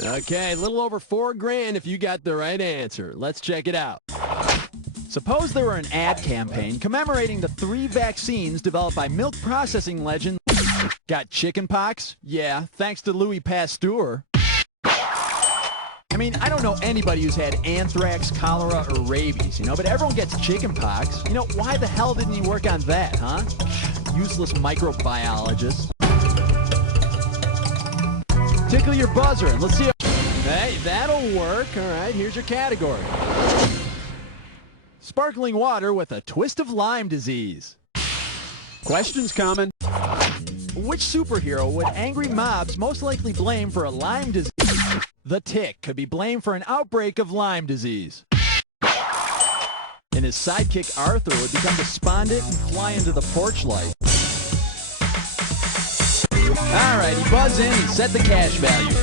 Okay, a little over $4 grand if you got the right answer. Let's check it out. Suppose there were an ad campaign commemorating the 3 vaccines developed by milk processing legend. Got chicken pox? Yeah, thanks to Louis Pasteur. I mean, I don't know anybody who's had anthrax, cholera, or rabies, but everyone gets chicken pox. Why the hell didn't he work on that, huh? Useless microbiologist. Tickle your buzzer and let's see. Hey, that'll work. All right, here's your category. Sparkling water with a twist of Lyme disease. Questions coming. Which superhero would angry mobs most likely blame for a Lyme disease? The Tick could be blamed for an outbreak of Lyme disease. And his sidekick Arthur would become despondent and fly into the porch light. All right, he buzz in and set the cash value.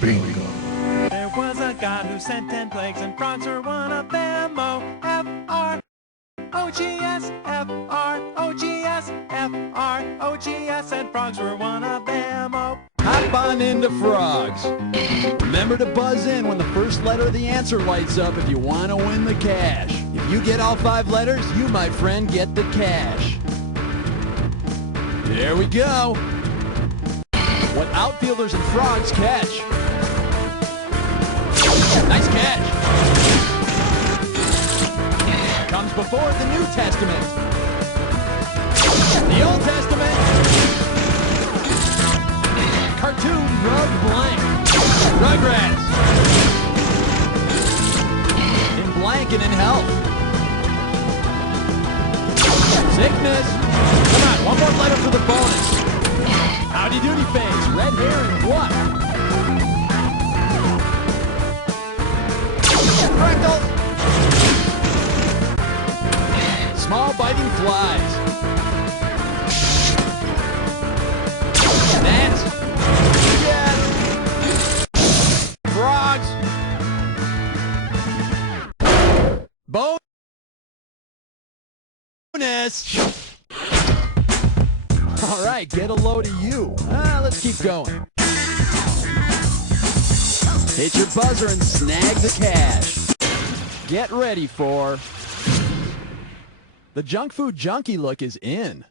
Bingo. There was a god who sent 10 plagues and frogs were one of them. O-F-R-O-G-S, F-R-O-G-S, F-R-O-G-S, and frogs were one of them. Hop on into frogs. Remember to buzz in when the first letter of the answer lights up if you want to win the cash. If you get all 5 letters, you, my friend, get the cash. There we go. What outfielders and frogs catch? Nice catch. Comes before the New Testament. The Old Testament. Cartoon rug blank. Rugrats. In blank and in health. Sickness. Come on, one more letter for the bonus. Howdy doody face. Red hair and what? Freckles. Small biting flies. Gnats. Yes. Frogs. Bonus. All right, get a load of you. Let's keep going. Hit your buzzer and snag the cash. Get ready for... The junk food junkie look is in.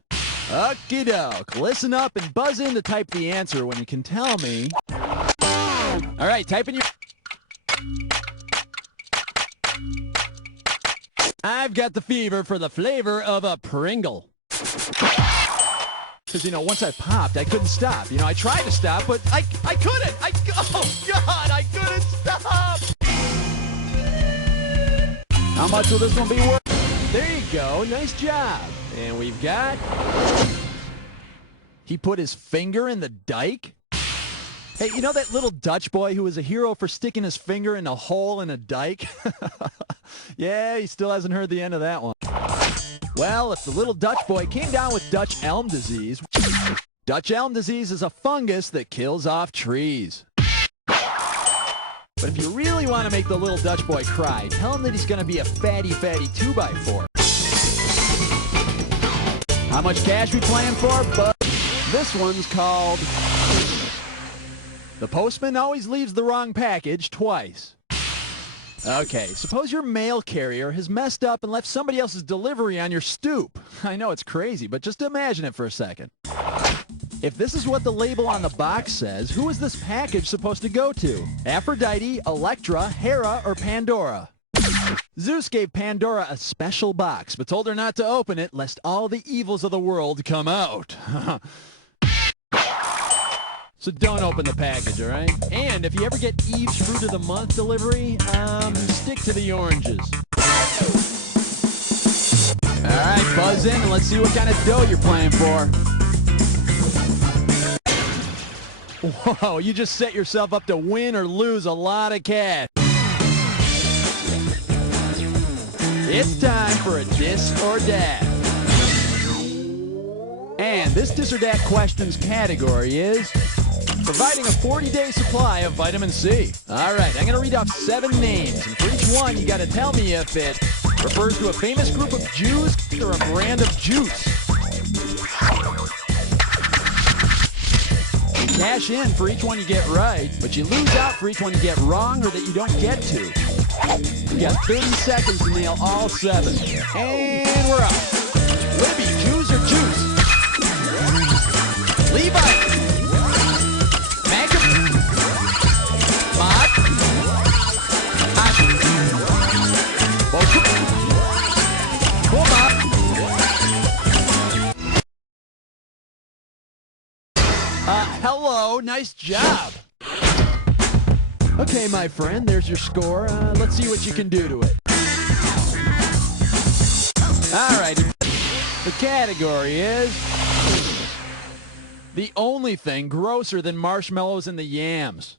Okie doke. Listen up and buzz in to type the answer when you can tell me. All right, type in your... I've got the fever for the flavor of a Pringle. Because, once I popped, I couldn't stop. I tried to stop, but I couldn't. Oh, God, I couldn't stop. How much will this one be worth? There you go. Nice job. And we've got... He put his finger in the dike? Hey, that little Dutch boy who was a hero for sticking his finger in a hole in a dike? Yeah, he still hasn't heard the end of that one. Well, if the little Dutch boy came down with Dutch elm disease... Dutch elm disease is a fungus that kills off trees. But if you really want to make the little Dutch boy cry, tell him that he's going to be a fatty 2x4. How much cash we playing for? But this one's called The Postman Always Leaves the Wrong Package Twice. Okay, suppose your mail carrier has messed up and left somebody else's delivery on your stoop. I know it's crazy, but just imagine it for a second. If this is what the label on the box says, who is this package supposed to go to? Aphrodite, Electra, Hera, or Pandora? Zeus gave Pandora a special box, but told her not to open it lest all the evils of the world come out. So don't open the package, all right? And if you ever get Eve's Fruit of the Month delivery, stick to the oranges. All right, buzz in and let's see what kind of dough you're playing for. Whoa, you just set yourself up to win or lose a lot of cash. It's time for a Dis or Dat. And this Dis or Dat questions category is providing a 40-day supply of vitamin C. All right, I'm going to read off 7 names, and for each one, you got to tell me if it refers to a famous group of Jews or a brand of juice. You cash in for each one you get right, but you lose out for each one you get wrong or that you don't get to. You got 30 seconds to nail all 7. And we're off. Libby, Jews or juice? Levi. Hello, nice job. Okay, my friend, there's your score. Let's see what you can do to it. All right, the category is the only thing grosser than marshmallows and the yams.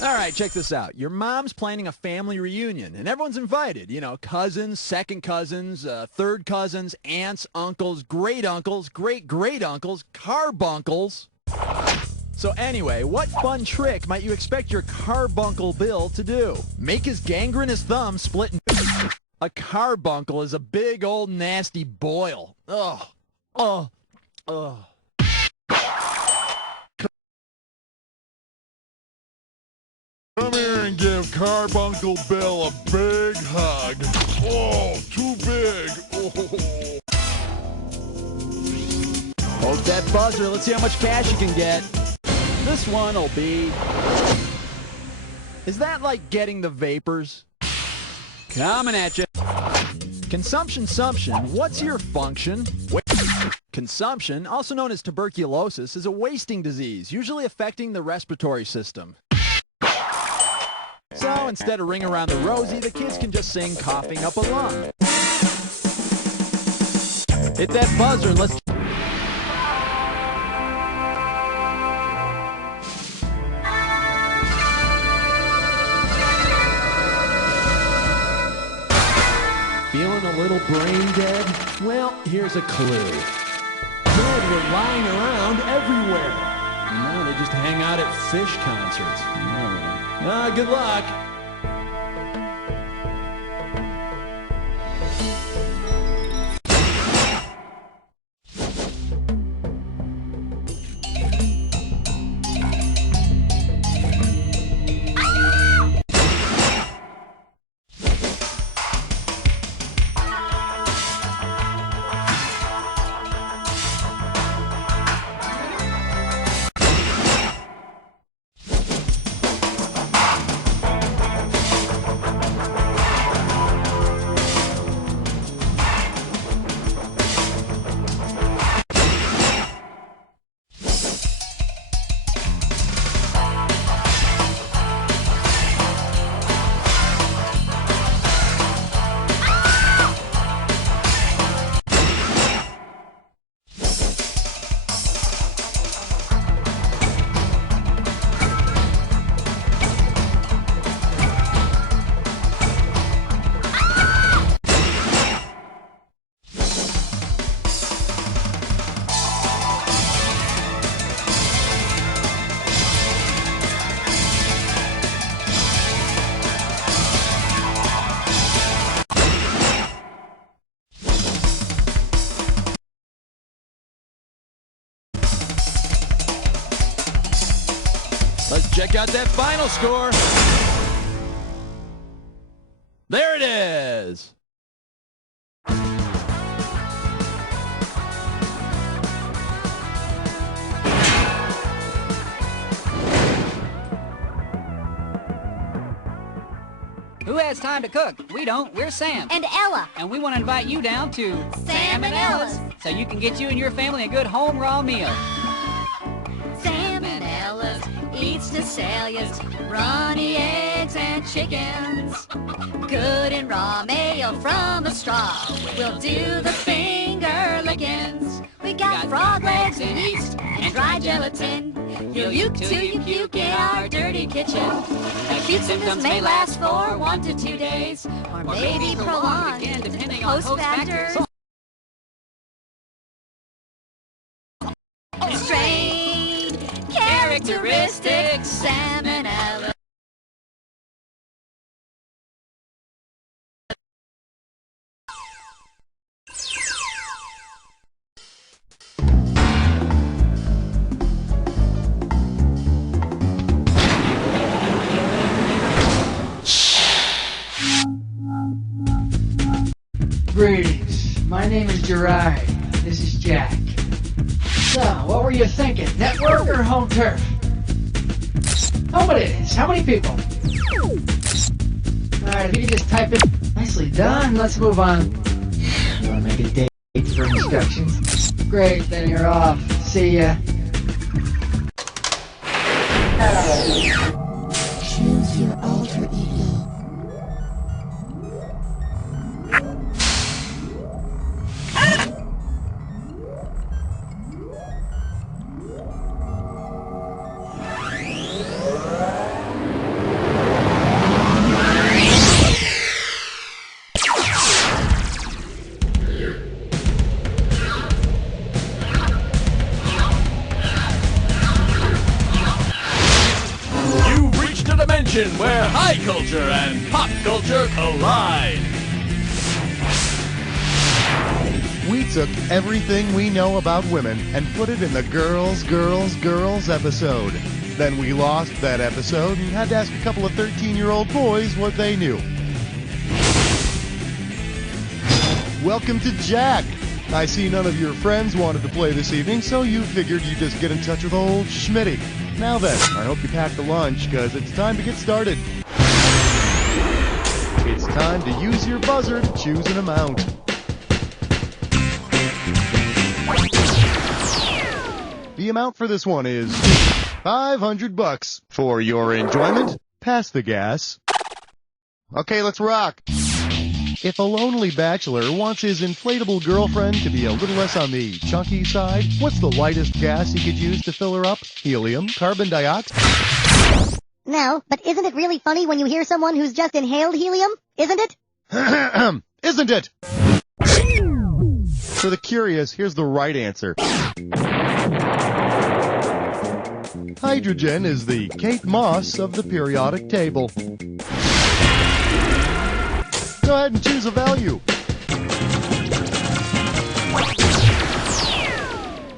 All right, check this out. Your mom's planning a family reunion, and everyone's invited. You know, cousins, second cousins, third cousins, aunts, uncles, great-uncles, great-great-uncles, carbuncles. So anyway, what fun trick might you expect your carbuncle Bill to do? Make his gangrenous thumb split in... A carbuncle is a big old nasty boil. Ugh. Ugh. Ugh. Come here and give Carbuncle Bill a big hug. Oh, too big. Oh. Hold that buzzer. Let's see how much cash you can get. This one will be... Is that like getting the vapors? Coming at you. Consumption, what's your function? Consumption, also known as tuberculosis, is a wasting disease, usually affecting the respiratory system. So instead of Ring Around the Rosie, the kids can just sing Coughing Up a Lung. Hit that buzzer and let's... Feeling a little brain dead? Well, here's a clue. Dead were lying around everywhere. No, they just hang out at fish concerts. Good luck. Let's check out that final score. There it is. Who has time to cook? We don't. We're Sam. And Ella. And we want to invite you down to Sam and Ella's. so you can get you and your family a good home raw meal. Sam and Ella's eats to Celia's runny eggs and chickens. Good and raw mayo from a straw. We'll do the finger lickings. We got frog legs and yeast and dry gelatin. You'll uke till you puke in our dirty kitchen. Acute symptoms may last for 1 to 2 days, or maybe prolonged again depending on host factors. Strain characteristics, salmonella. Greetings. My name is Gerard. This is Jack. So, what were you thinking? Network or home turf? Home it is. How many people? Alright, if you can just type it. Nicely done. Let's move on. You want to make a date for instructions? Great, then you're off. See ya. Choose your alter ego. Where high culture and pop culture collide. We took everything we know about women and put it in the Girls, Girls, Girls episode. Then we lost that episode and had to ask a couple of 13-year-old boys what they knew. Welcome to Jack. I see none of your friends wanted to play this evening, so you figured you'd just get in touch with old Schmitty. Now then, I hope you packed a lunch, because it's time to get started. It's time to use your buzzer to choose an amount. The amount for this one is $500. For your enjoyment, pass the gas. Okay, let's rock. If a lonely bachelor wants his inflatable girlfriend to be a little less on the chunky side, what's the lightest gas he could use to fill her up? Helium? Carbon dioxide? No, but isn't it really funny when you hear someone who's just inhaled helium? Isn't it? Isn't it? For the curious, here's the right answer. Hydrogen is the Kate Moss of the periodic table. Go ahead and choose a value.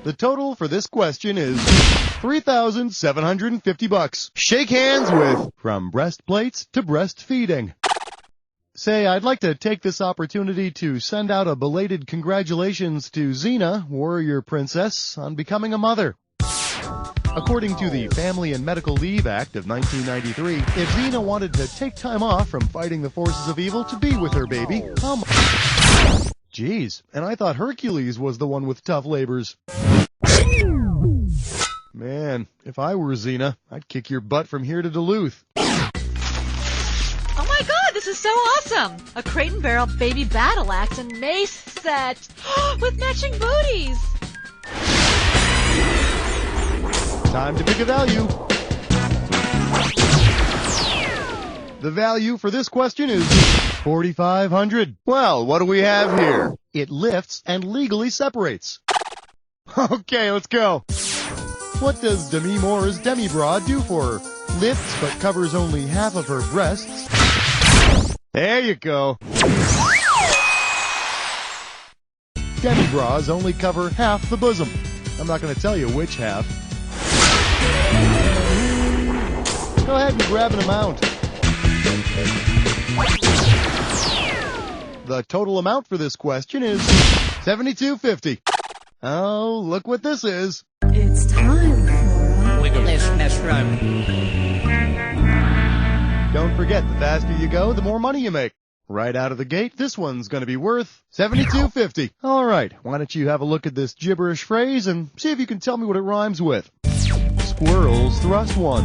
The total for this question is $3,750. Shake hands with From Breastplates to Breastfeeding. Say, I'd like to take this opportunity to send out a belated congratulations to Xena, warrior princess, on becoming a mother. According to the Family and Medical Leave Act of 1993, if Xena wanted to take time off from fighting the forces of evil to be with her baby, Jeez, and I thought Hercules was the one with tough labors. Man, if I were Xena, I'd kick your butt from here to Duluth. Oh my god, this is so awesome! A Crate and Barrel baby battle axe and mace set with matching booties! Time to pick a value. The value for this question is $4,500. Well, what do we have here? It lifts and legally separates. Okay, let's go. What does Demi Moore's demi-bra do for her? Lifts but covers only half of her breasts. There you go. Demi-bras only cover half the bosom. I'm not going to tell you which half. Go ahead and grab an amount. The total amount for this question is $72.50. Oh, look what this is. It's time for Wiggle this mushroom. Don't forget, the faster you go, the more money you make. Right out of the gate, this one's going to be worth $72.50. All right, why don't you have a look at this gibberish phrase and see if you can tell me what it rhymes with. Squirrels thrust one,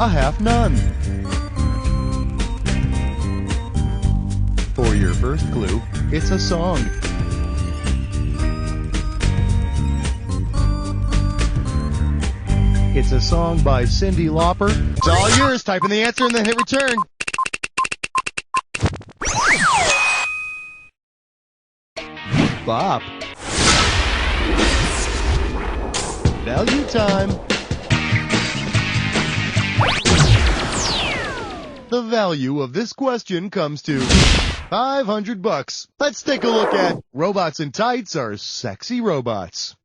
a half none. For your first clue, it's a song. It's a song by Cyndi Lauper. It's all yours. Type in the answer and then hit return. Bop. Value time. The value of this question comes to $500. Let's take a look at Robots in Tights Are Sexy Robots.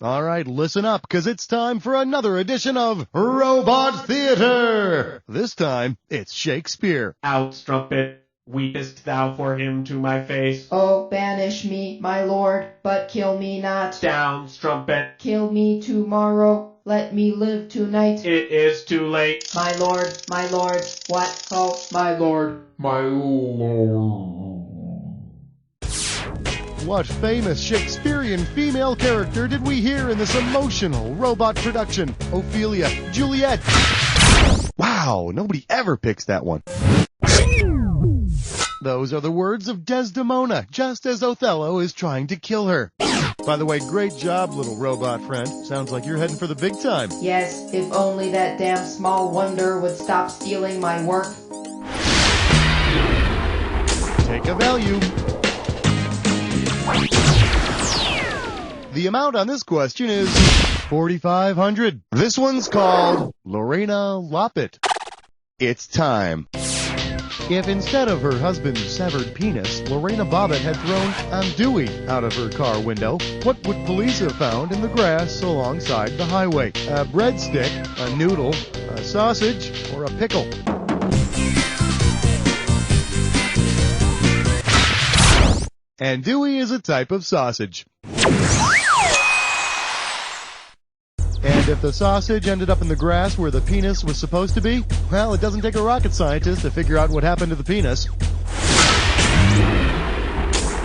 All right, listen up, because it's time for another edition of Robot Theater. This time, it's Shakespeare. Out, strumpet, weepest thou for him to my face? Oh, banish me, my lord, but kill me not. Down, strumpet. Kill me tomorrow, let me live tonight. It is too late. My lord, what? Oh, My lord, my lord. What famous Shakespearean female character did we hear in this emotional robot production? Ophelia, Juliet. Wow, nobody ever picks that one. Those are the words of Desdemona, just as Othello is trying to kill her. By the way, great job, little robot friend. Sounds like you're heading for the big time. yes, if only that damn small wonder would stop stealing my work. Take a value. The amount on this question is $4,500. This one's called Lorena Loppet. It's time. If instead of her husband's severed penis, Lorena Bobbitt had thrown andouille out of her car window, what would police have found in the grass alongside the highway? A breadstick, a noodle, a sausage, or a pickle? Andouille is a type of sausage. And if the sausage ended up in the grass where the penis was supposed to be, well, it doesn't take a rocket scientist to figure out what happened to the penis.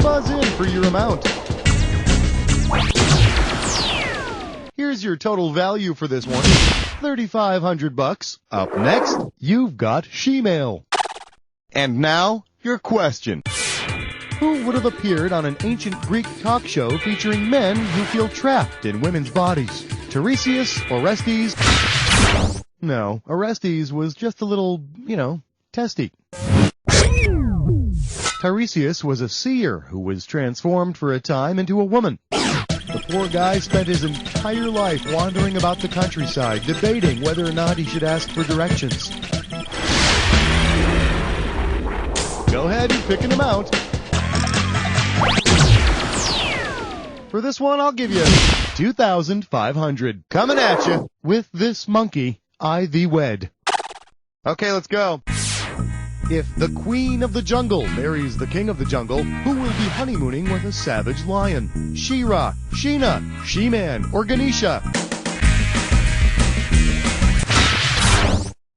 Buzz in for your amount. Here's your total value for this one, $3,500. Up next, you've got She-Mail. And now, your question. Who would have appeared on an ancient Greek talk show featuring men who feel trapped in women's bodies? Tiresias, Orestes? No, Orestes was just a little, testy. Tiresias was a seer who was transformed for a time into a woman. The poor guy spent his entire life wandering about the countryside, debating whether or not he should ask for directions. Go ahead and pick an amount. For this one, I'll give you $2,500. Coming at you with this monkey I thee wed. Okay, let's go. If the queen of the jungle marries the king of the jungle, who will be honeymooning with a savage lion? She-Ra, Sheena, She-Man, or Ganesha?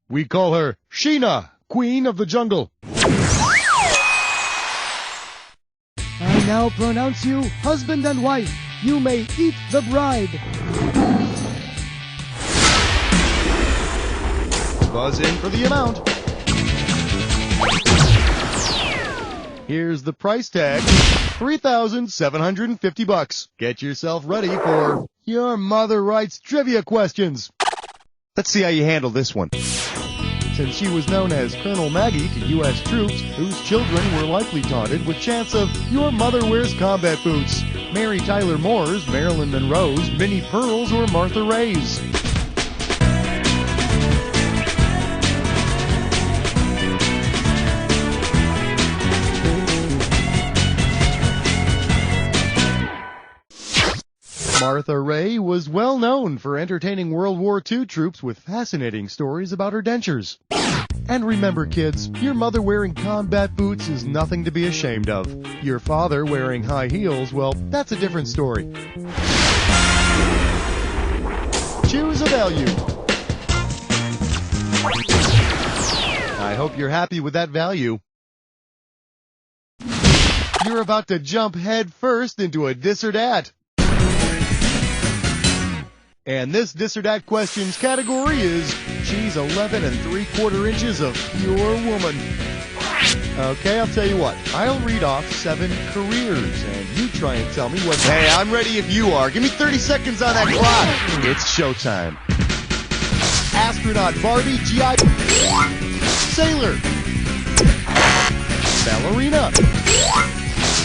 We call her Sheena, queen of the jungle. I now pronounce you husband and wife. You may eat the bride. Buzz in for the amount. Here's the price tag, $3,750. Get yourself ready for Your Mother Writes Trivia Questions. Let's see how you handle this one. Since she was known as Colonel Maggie to U.S. troops, whose children were likely taunted with chants of Your Mother Wears Combat Boots, Mary Tyler Moore's, Marilyn Monroe's, Minnie Pearl's, or Martha Ray's. Martha Ray was well known for entertaining World War II troops with fascinating stories about her dentures. And remember, kids, your mother wearing combat boots is nothing to be ashamed of. Your father wearing high heels, well, that's a different story. Choose a value. I hope you're happy with that value. You're about to jump head first into a dis or dat. And this dis or dat questions category is she's 11 3/4 inches of pure woman. Okay, I'll tell you what. I'll read off 7 careers, and you try and tell me what... Hey, I'm ready if you are. Give me 30 seconds on that clock. It's showtime. Astronaut Barbie, GI... Sailor. Ballerina.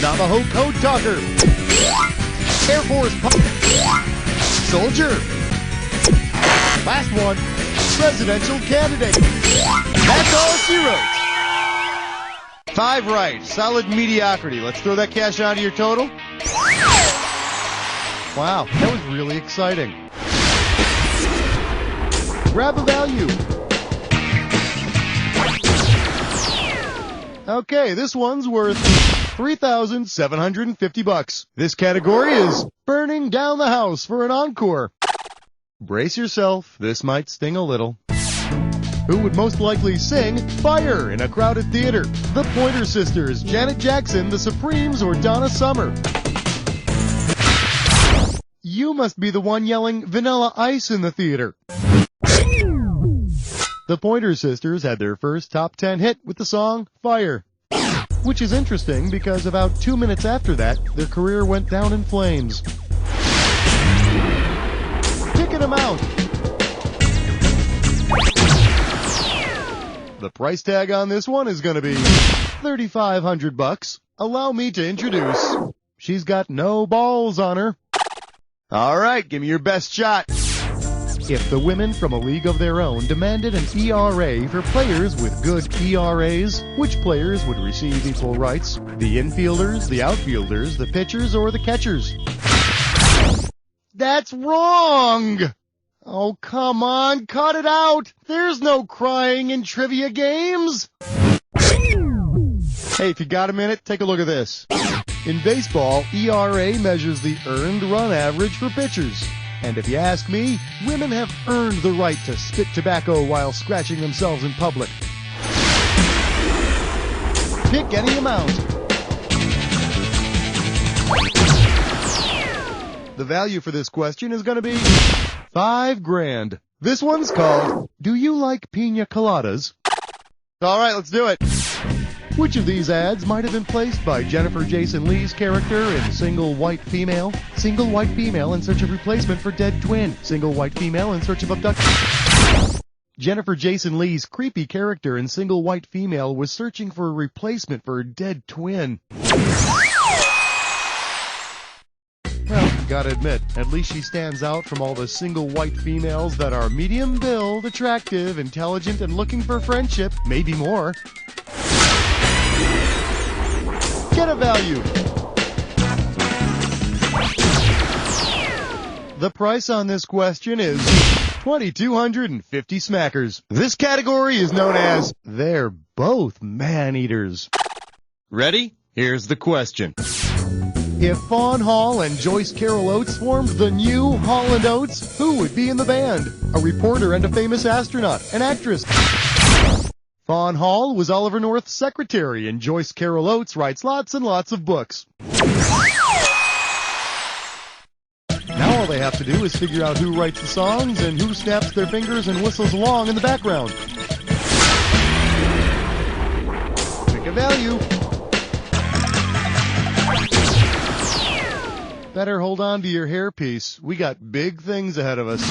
Navajo Code Talker. Air Force Soldier. Last one. Presidential candidate. That's all she wrote. 5 right. Solid mediocrity. Let's throw that cash onto your total. Wow, that was really exciting. Grab a value. Okay, this one's worth $3,750. This category is burning down the house for an encore. Brace yourself, this might sting a little. Who would most likely sing Fire in a crowded theater? The Pointer Sisters, Janet Jackson, The Supremes, or Donna Summer? You must be the one yelling Vanilla Ice in the theater. The Pointer Sisters had their first top 10 hit with the song Fire. Which is interesting because about 2 minutes after that, their career went down in flames. Ticket amount. The price tag on this one is going to be $3,500. Allow me to introduce. She's got no balls on her. All right, give me your best shot. If the women from A League of Their Own demanded an ERA for players with good ERAs, which players would receive equal rights? The infielders, the outfielders, the pitchers, or the catchers? That's wrong! Oh, come on, cut it out! There's no crying in trivia games! Hey, if you got a minute, take a look at this. In baseball, ERA measures the earned run average for pitchers. And if you ask me, women have earned the right to spit tobacco while scratching themselves in public. Pick any amount. The value for this question is going to be $5,000. This one's called, Do You Like Pina Coladas? All right, let's do it. Which of these ads might have been placed by Jennifer Jason Leigh's character in Single White Female? Single white female in search of replacement for dead twin. Single white female in search of abduction. Jennifer Jason Leigh's creepy character in Single White Female was searching for a replacement for her dead twin. Well, gotta admit, at least she stands out from all the single white females that are medium build, attractive, intelligent, and looking for friendship, maybe more. Get a value. The price on this question is 2,250 smackers. This category is known as They're Both Man-Eaters. Ready? Here's the question. If Fawn Hall and Joyce Carol Oates formed the new Hall & Oates, who would be in the band? A reporter and a famous astronaut, an actress. Fawn Hall was Oliver North's secretary, and Joyce Carol Oates writes lots and lots of books. Now all they have to do is figure out who writes the songs and who snaps their fingers and whistles along in the background. Pick a value. Better hold on to your hairpiece. We got big things ahead of us.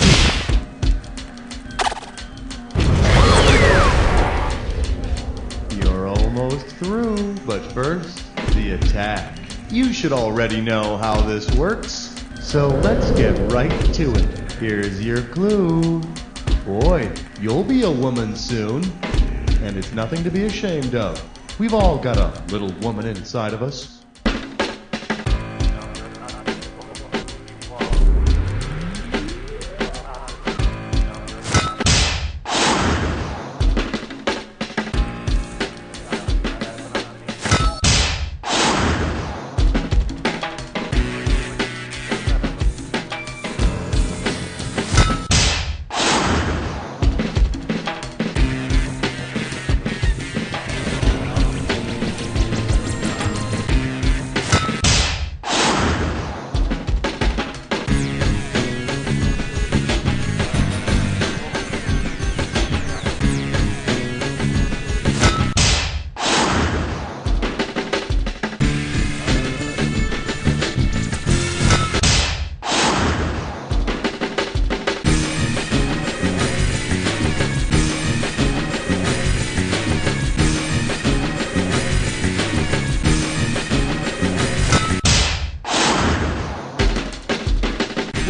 You're almost through, but first, the attack. You should already know how this works, so let's get right to it. Here's your clue. Boy, you'll be a woman soon, and it's nothing to be ashamed of. We've all got a little woman inside of us.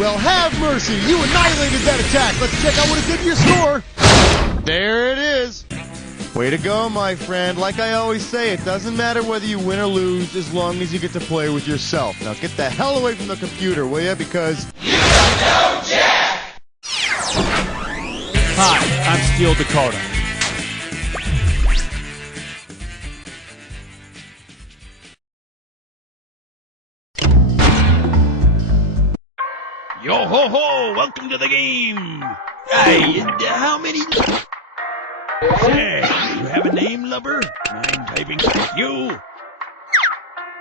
Well, have mercy. You annihilated that attack. Let's check out what it did to your score. There it is. Way to go, my friend. Like I always say, it doesn't matter whether you win or lose as long as you get to play with yourself. Now get the hell away from the computer, will ya? Because you don't know Jack! Hi, I'm Steel Dakota. Yo ho ho! Welcome to the game. Hey, how many? Say, you have a name, lover? Mind typing you?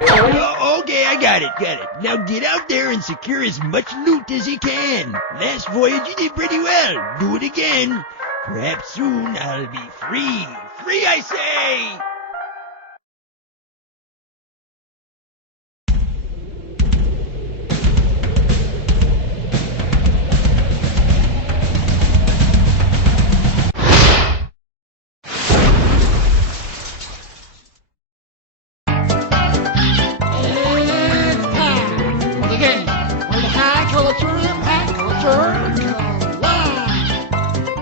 Oh, okay, I got it. Now get out there and secure as much loot as you can. Last voyage you did pretty well. Do it again. Perhaps soon I'll be free. Free, I say!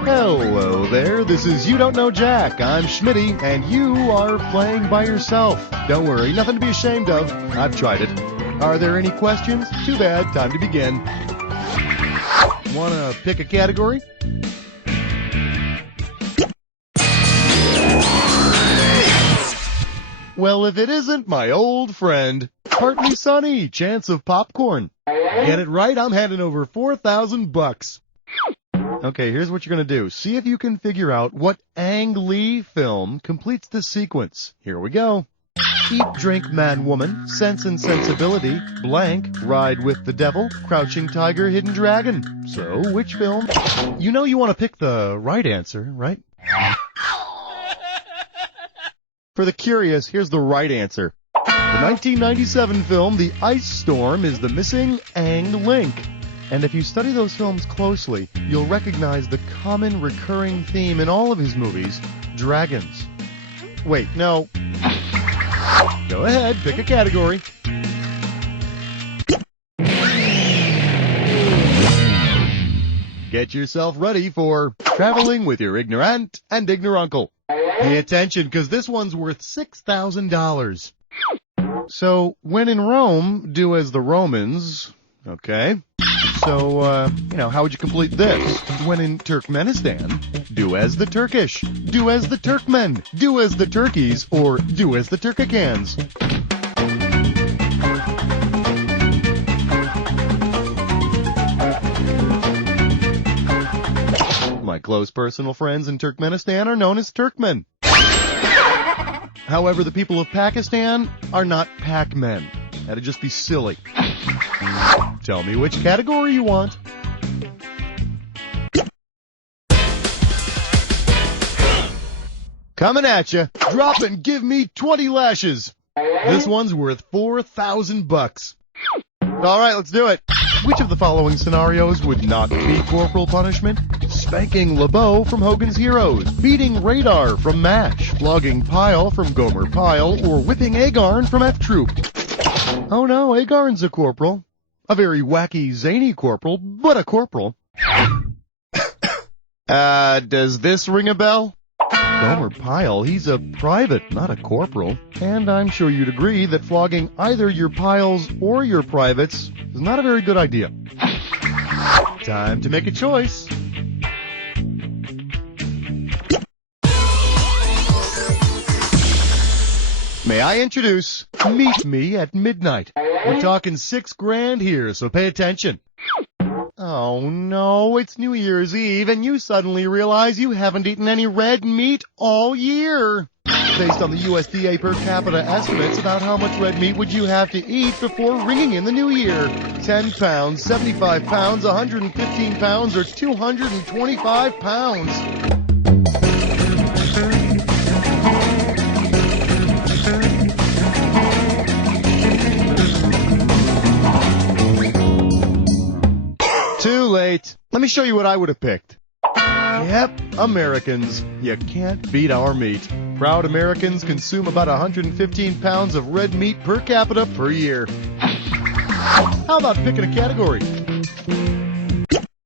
Hello there, this is You Don't Know Jack. I'm Schmitty, and you are playing by yourself. Don't worry, nothing to be ashamed of. I've tried it. Are there any questions? Too bad, time to begin. Wanna pick a category? Well, if it isn't my old friend, Partly Sunny, Chance of Popcorn. Get it right, I'm handing over $4,000. Okay, here's what you're going to do. See if you can figure out what Ang Lee film completes this sequence. Here we go. Eat, Drink, Man, Woman, Sense and Sensibility, Blank, Ride with the Devil, Crouching Tiger, Hidden Dragon. So, which film? You know you want to pick the right answer, right? For the curious, here's the right answer. The 1997 film The Ice Storm is the missing Ang Link. And if you study those films closely, you'll recognize the common recurring theme in all of his movies, dragons. Wait, no. Go ahead, pick a category. Get yourself ready for traveling with your ignorant and ignorunkle. Pay attention, because this one's worth $6,000. So, when in Rome, do as the Romans. Okay. So, how would you complete this? When in Turkmenistan, do as the Turkish, do as the Turkmen, do as the Turkeys, or do as the Turkicans. My close personal friends in Turkmenistan are known as Turkmen. However, the people of Pakistan are not Pac-Men. That'd just be silly. Tell me which category you want. Coming at you. Drop and give me 20 lashes. This one's worth $4,000. All right, let's do it. Which of the following scenarios would not be corporal punishment? Spanking LeBeau from Hogan's Heroes, beating Radar from MASH, flogging Pyle from Gomer Pyle, or whipping Agarn from F Troop. Oh no, Agarn's a corporal. A very wacky, zany corporal, but a corporal. Does this ring a bell? Gomer Pyle, he's a private, not a corporal. And I'm sure you'd agree that flogging either your Pyles or your privates is not a very good idea. Time to make a choice. May I introduce Meet Me at Midnight. We're talking $6,000 here, so pay attention. Oh no, it's New Year's Eve, and you suddenly realize you haven't eaten any red meat all year. Based on the USDA per capita estimates about how much red meat would you have to eat before ringing in the new year? 10 pounds, 75 pounds, 115 pounds, or 225 pounds? Too late. Let me show you what I would have picked. Yep, Americans. You can't beat our meat. Proud Americans consume about 115 pounds of red meat per capita per year. How about picking a category?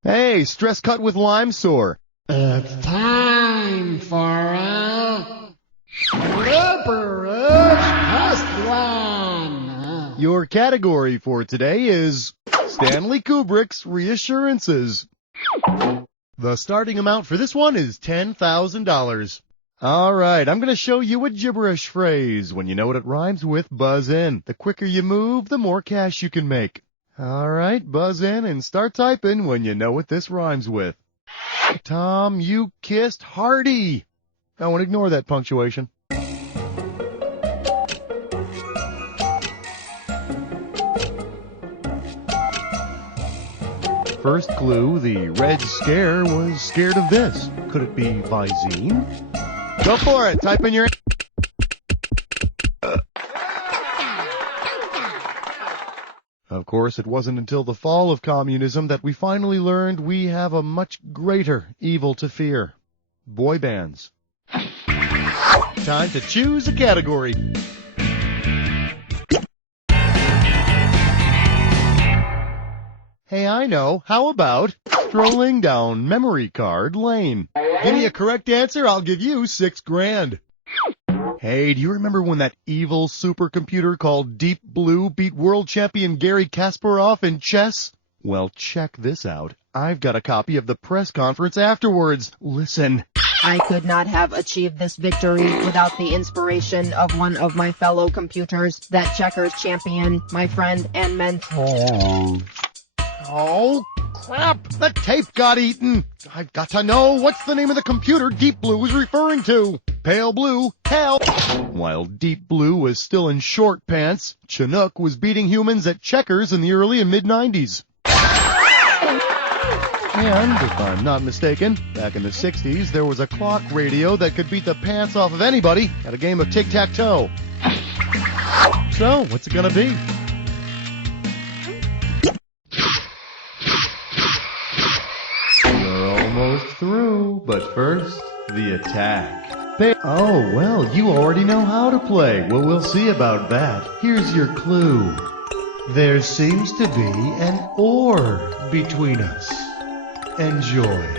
Hey, stress cut with lime sore. It's time for a Slippery Test One. Your category for today is Stanley Kubrick's Reassurances. The starting amount for this one is $10,000. All right, I'm going to show you a gibberish phrase. When you know what it rhymes with, buzz in. The quicker you move, the more cash you can make. All right, buzz in and start typing when you know what this rhymes with. Tom, you kissed Hardy. Oh, and ignore that punctuation. First clue, the Red Scare was scared of this. Could it be Visine? Go for it. Type in your... Of course, it wasn't until the fall of communism that we finally learned we have a much greater evil to fear. Boy bands. Time to choose a category. Hey, I know. How about strolling down memory card lane? Give me a correct answer, I'll give you $6,000. Hey, do you remember when that evil supercomputer called Deep Blue beat world champion Garry Kasparov in chess? Well, check this out. I've got a copy of the press conference afterwards. Listen. I could not have achieved this victory without the inspiration of one of my fellow computers, that checkers champion, my friend and mentor. Oh, crap! The tape got eaten! I've got to know what's the name of the computer Deep Blue was referring to. Pale Blue, hell! While Deep Blue was still in short pants, Chinook was beating humans at checkers in the early and mid-90s. And, if I'm not mistaken, back in the 60s, there was a clock radio that could beat the pants off of anybody at a game of tic-tac-toe. So, what's it gonna be? You're almost through, but first, the attack. Oh, well, you already know how to play. Well, we'll see about that. Here's your clue. There seems to be an or between us. Enjoy.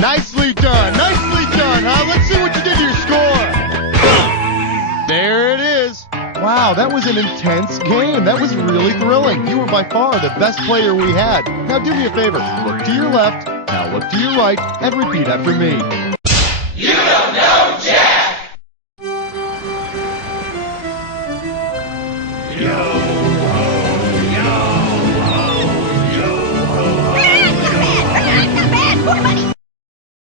Nicely done, huh? Let's see what you did to your score. There it is. Wow, that was an intense game. That was really thrilling. You were by far the best player we had. Now do me a favor. Look to your left, now look to your right, and repeat after me.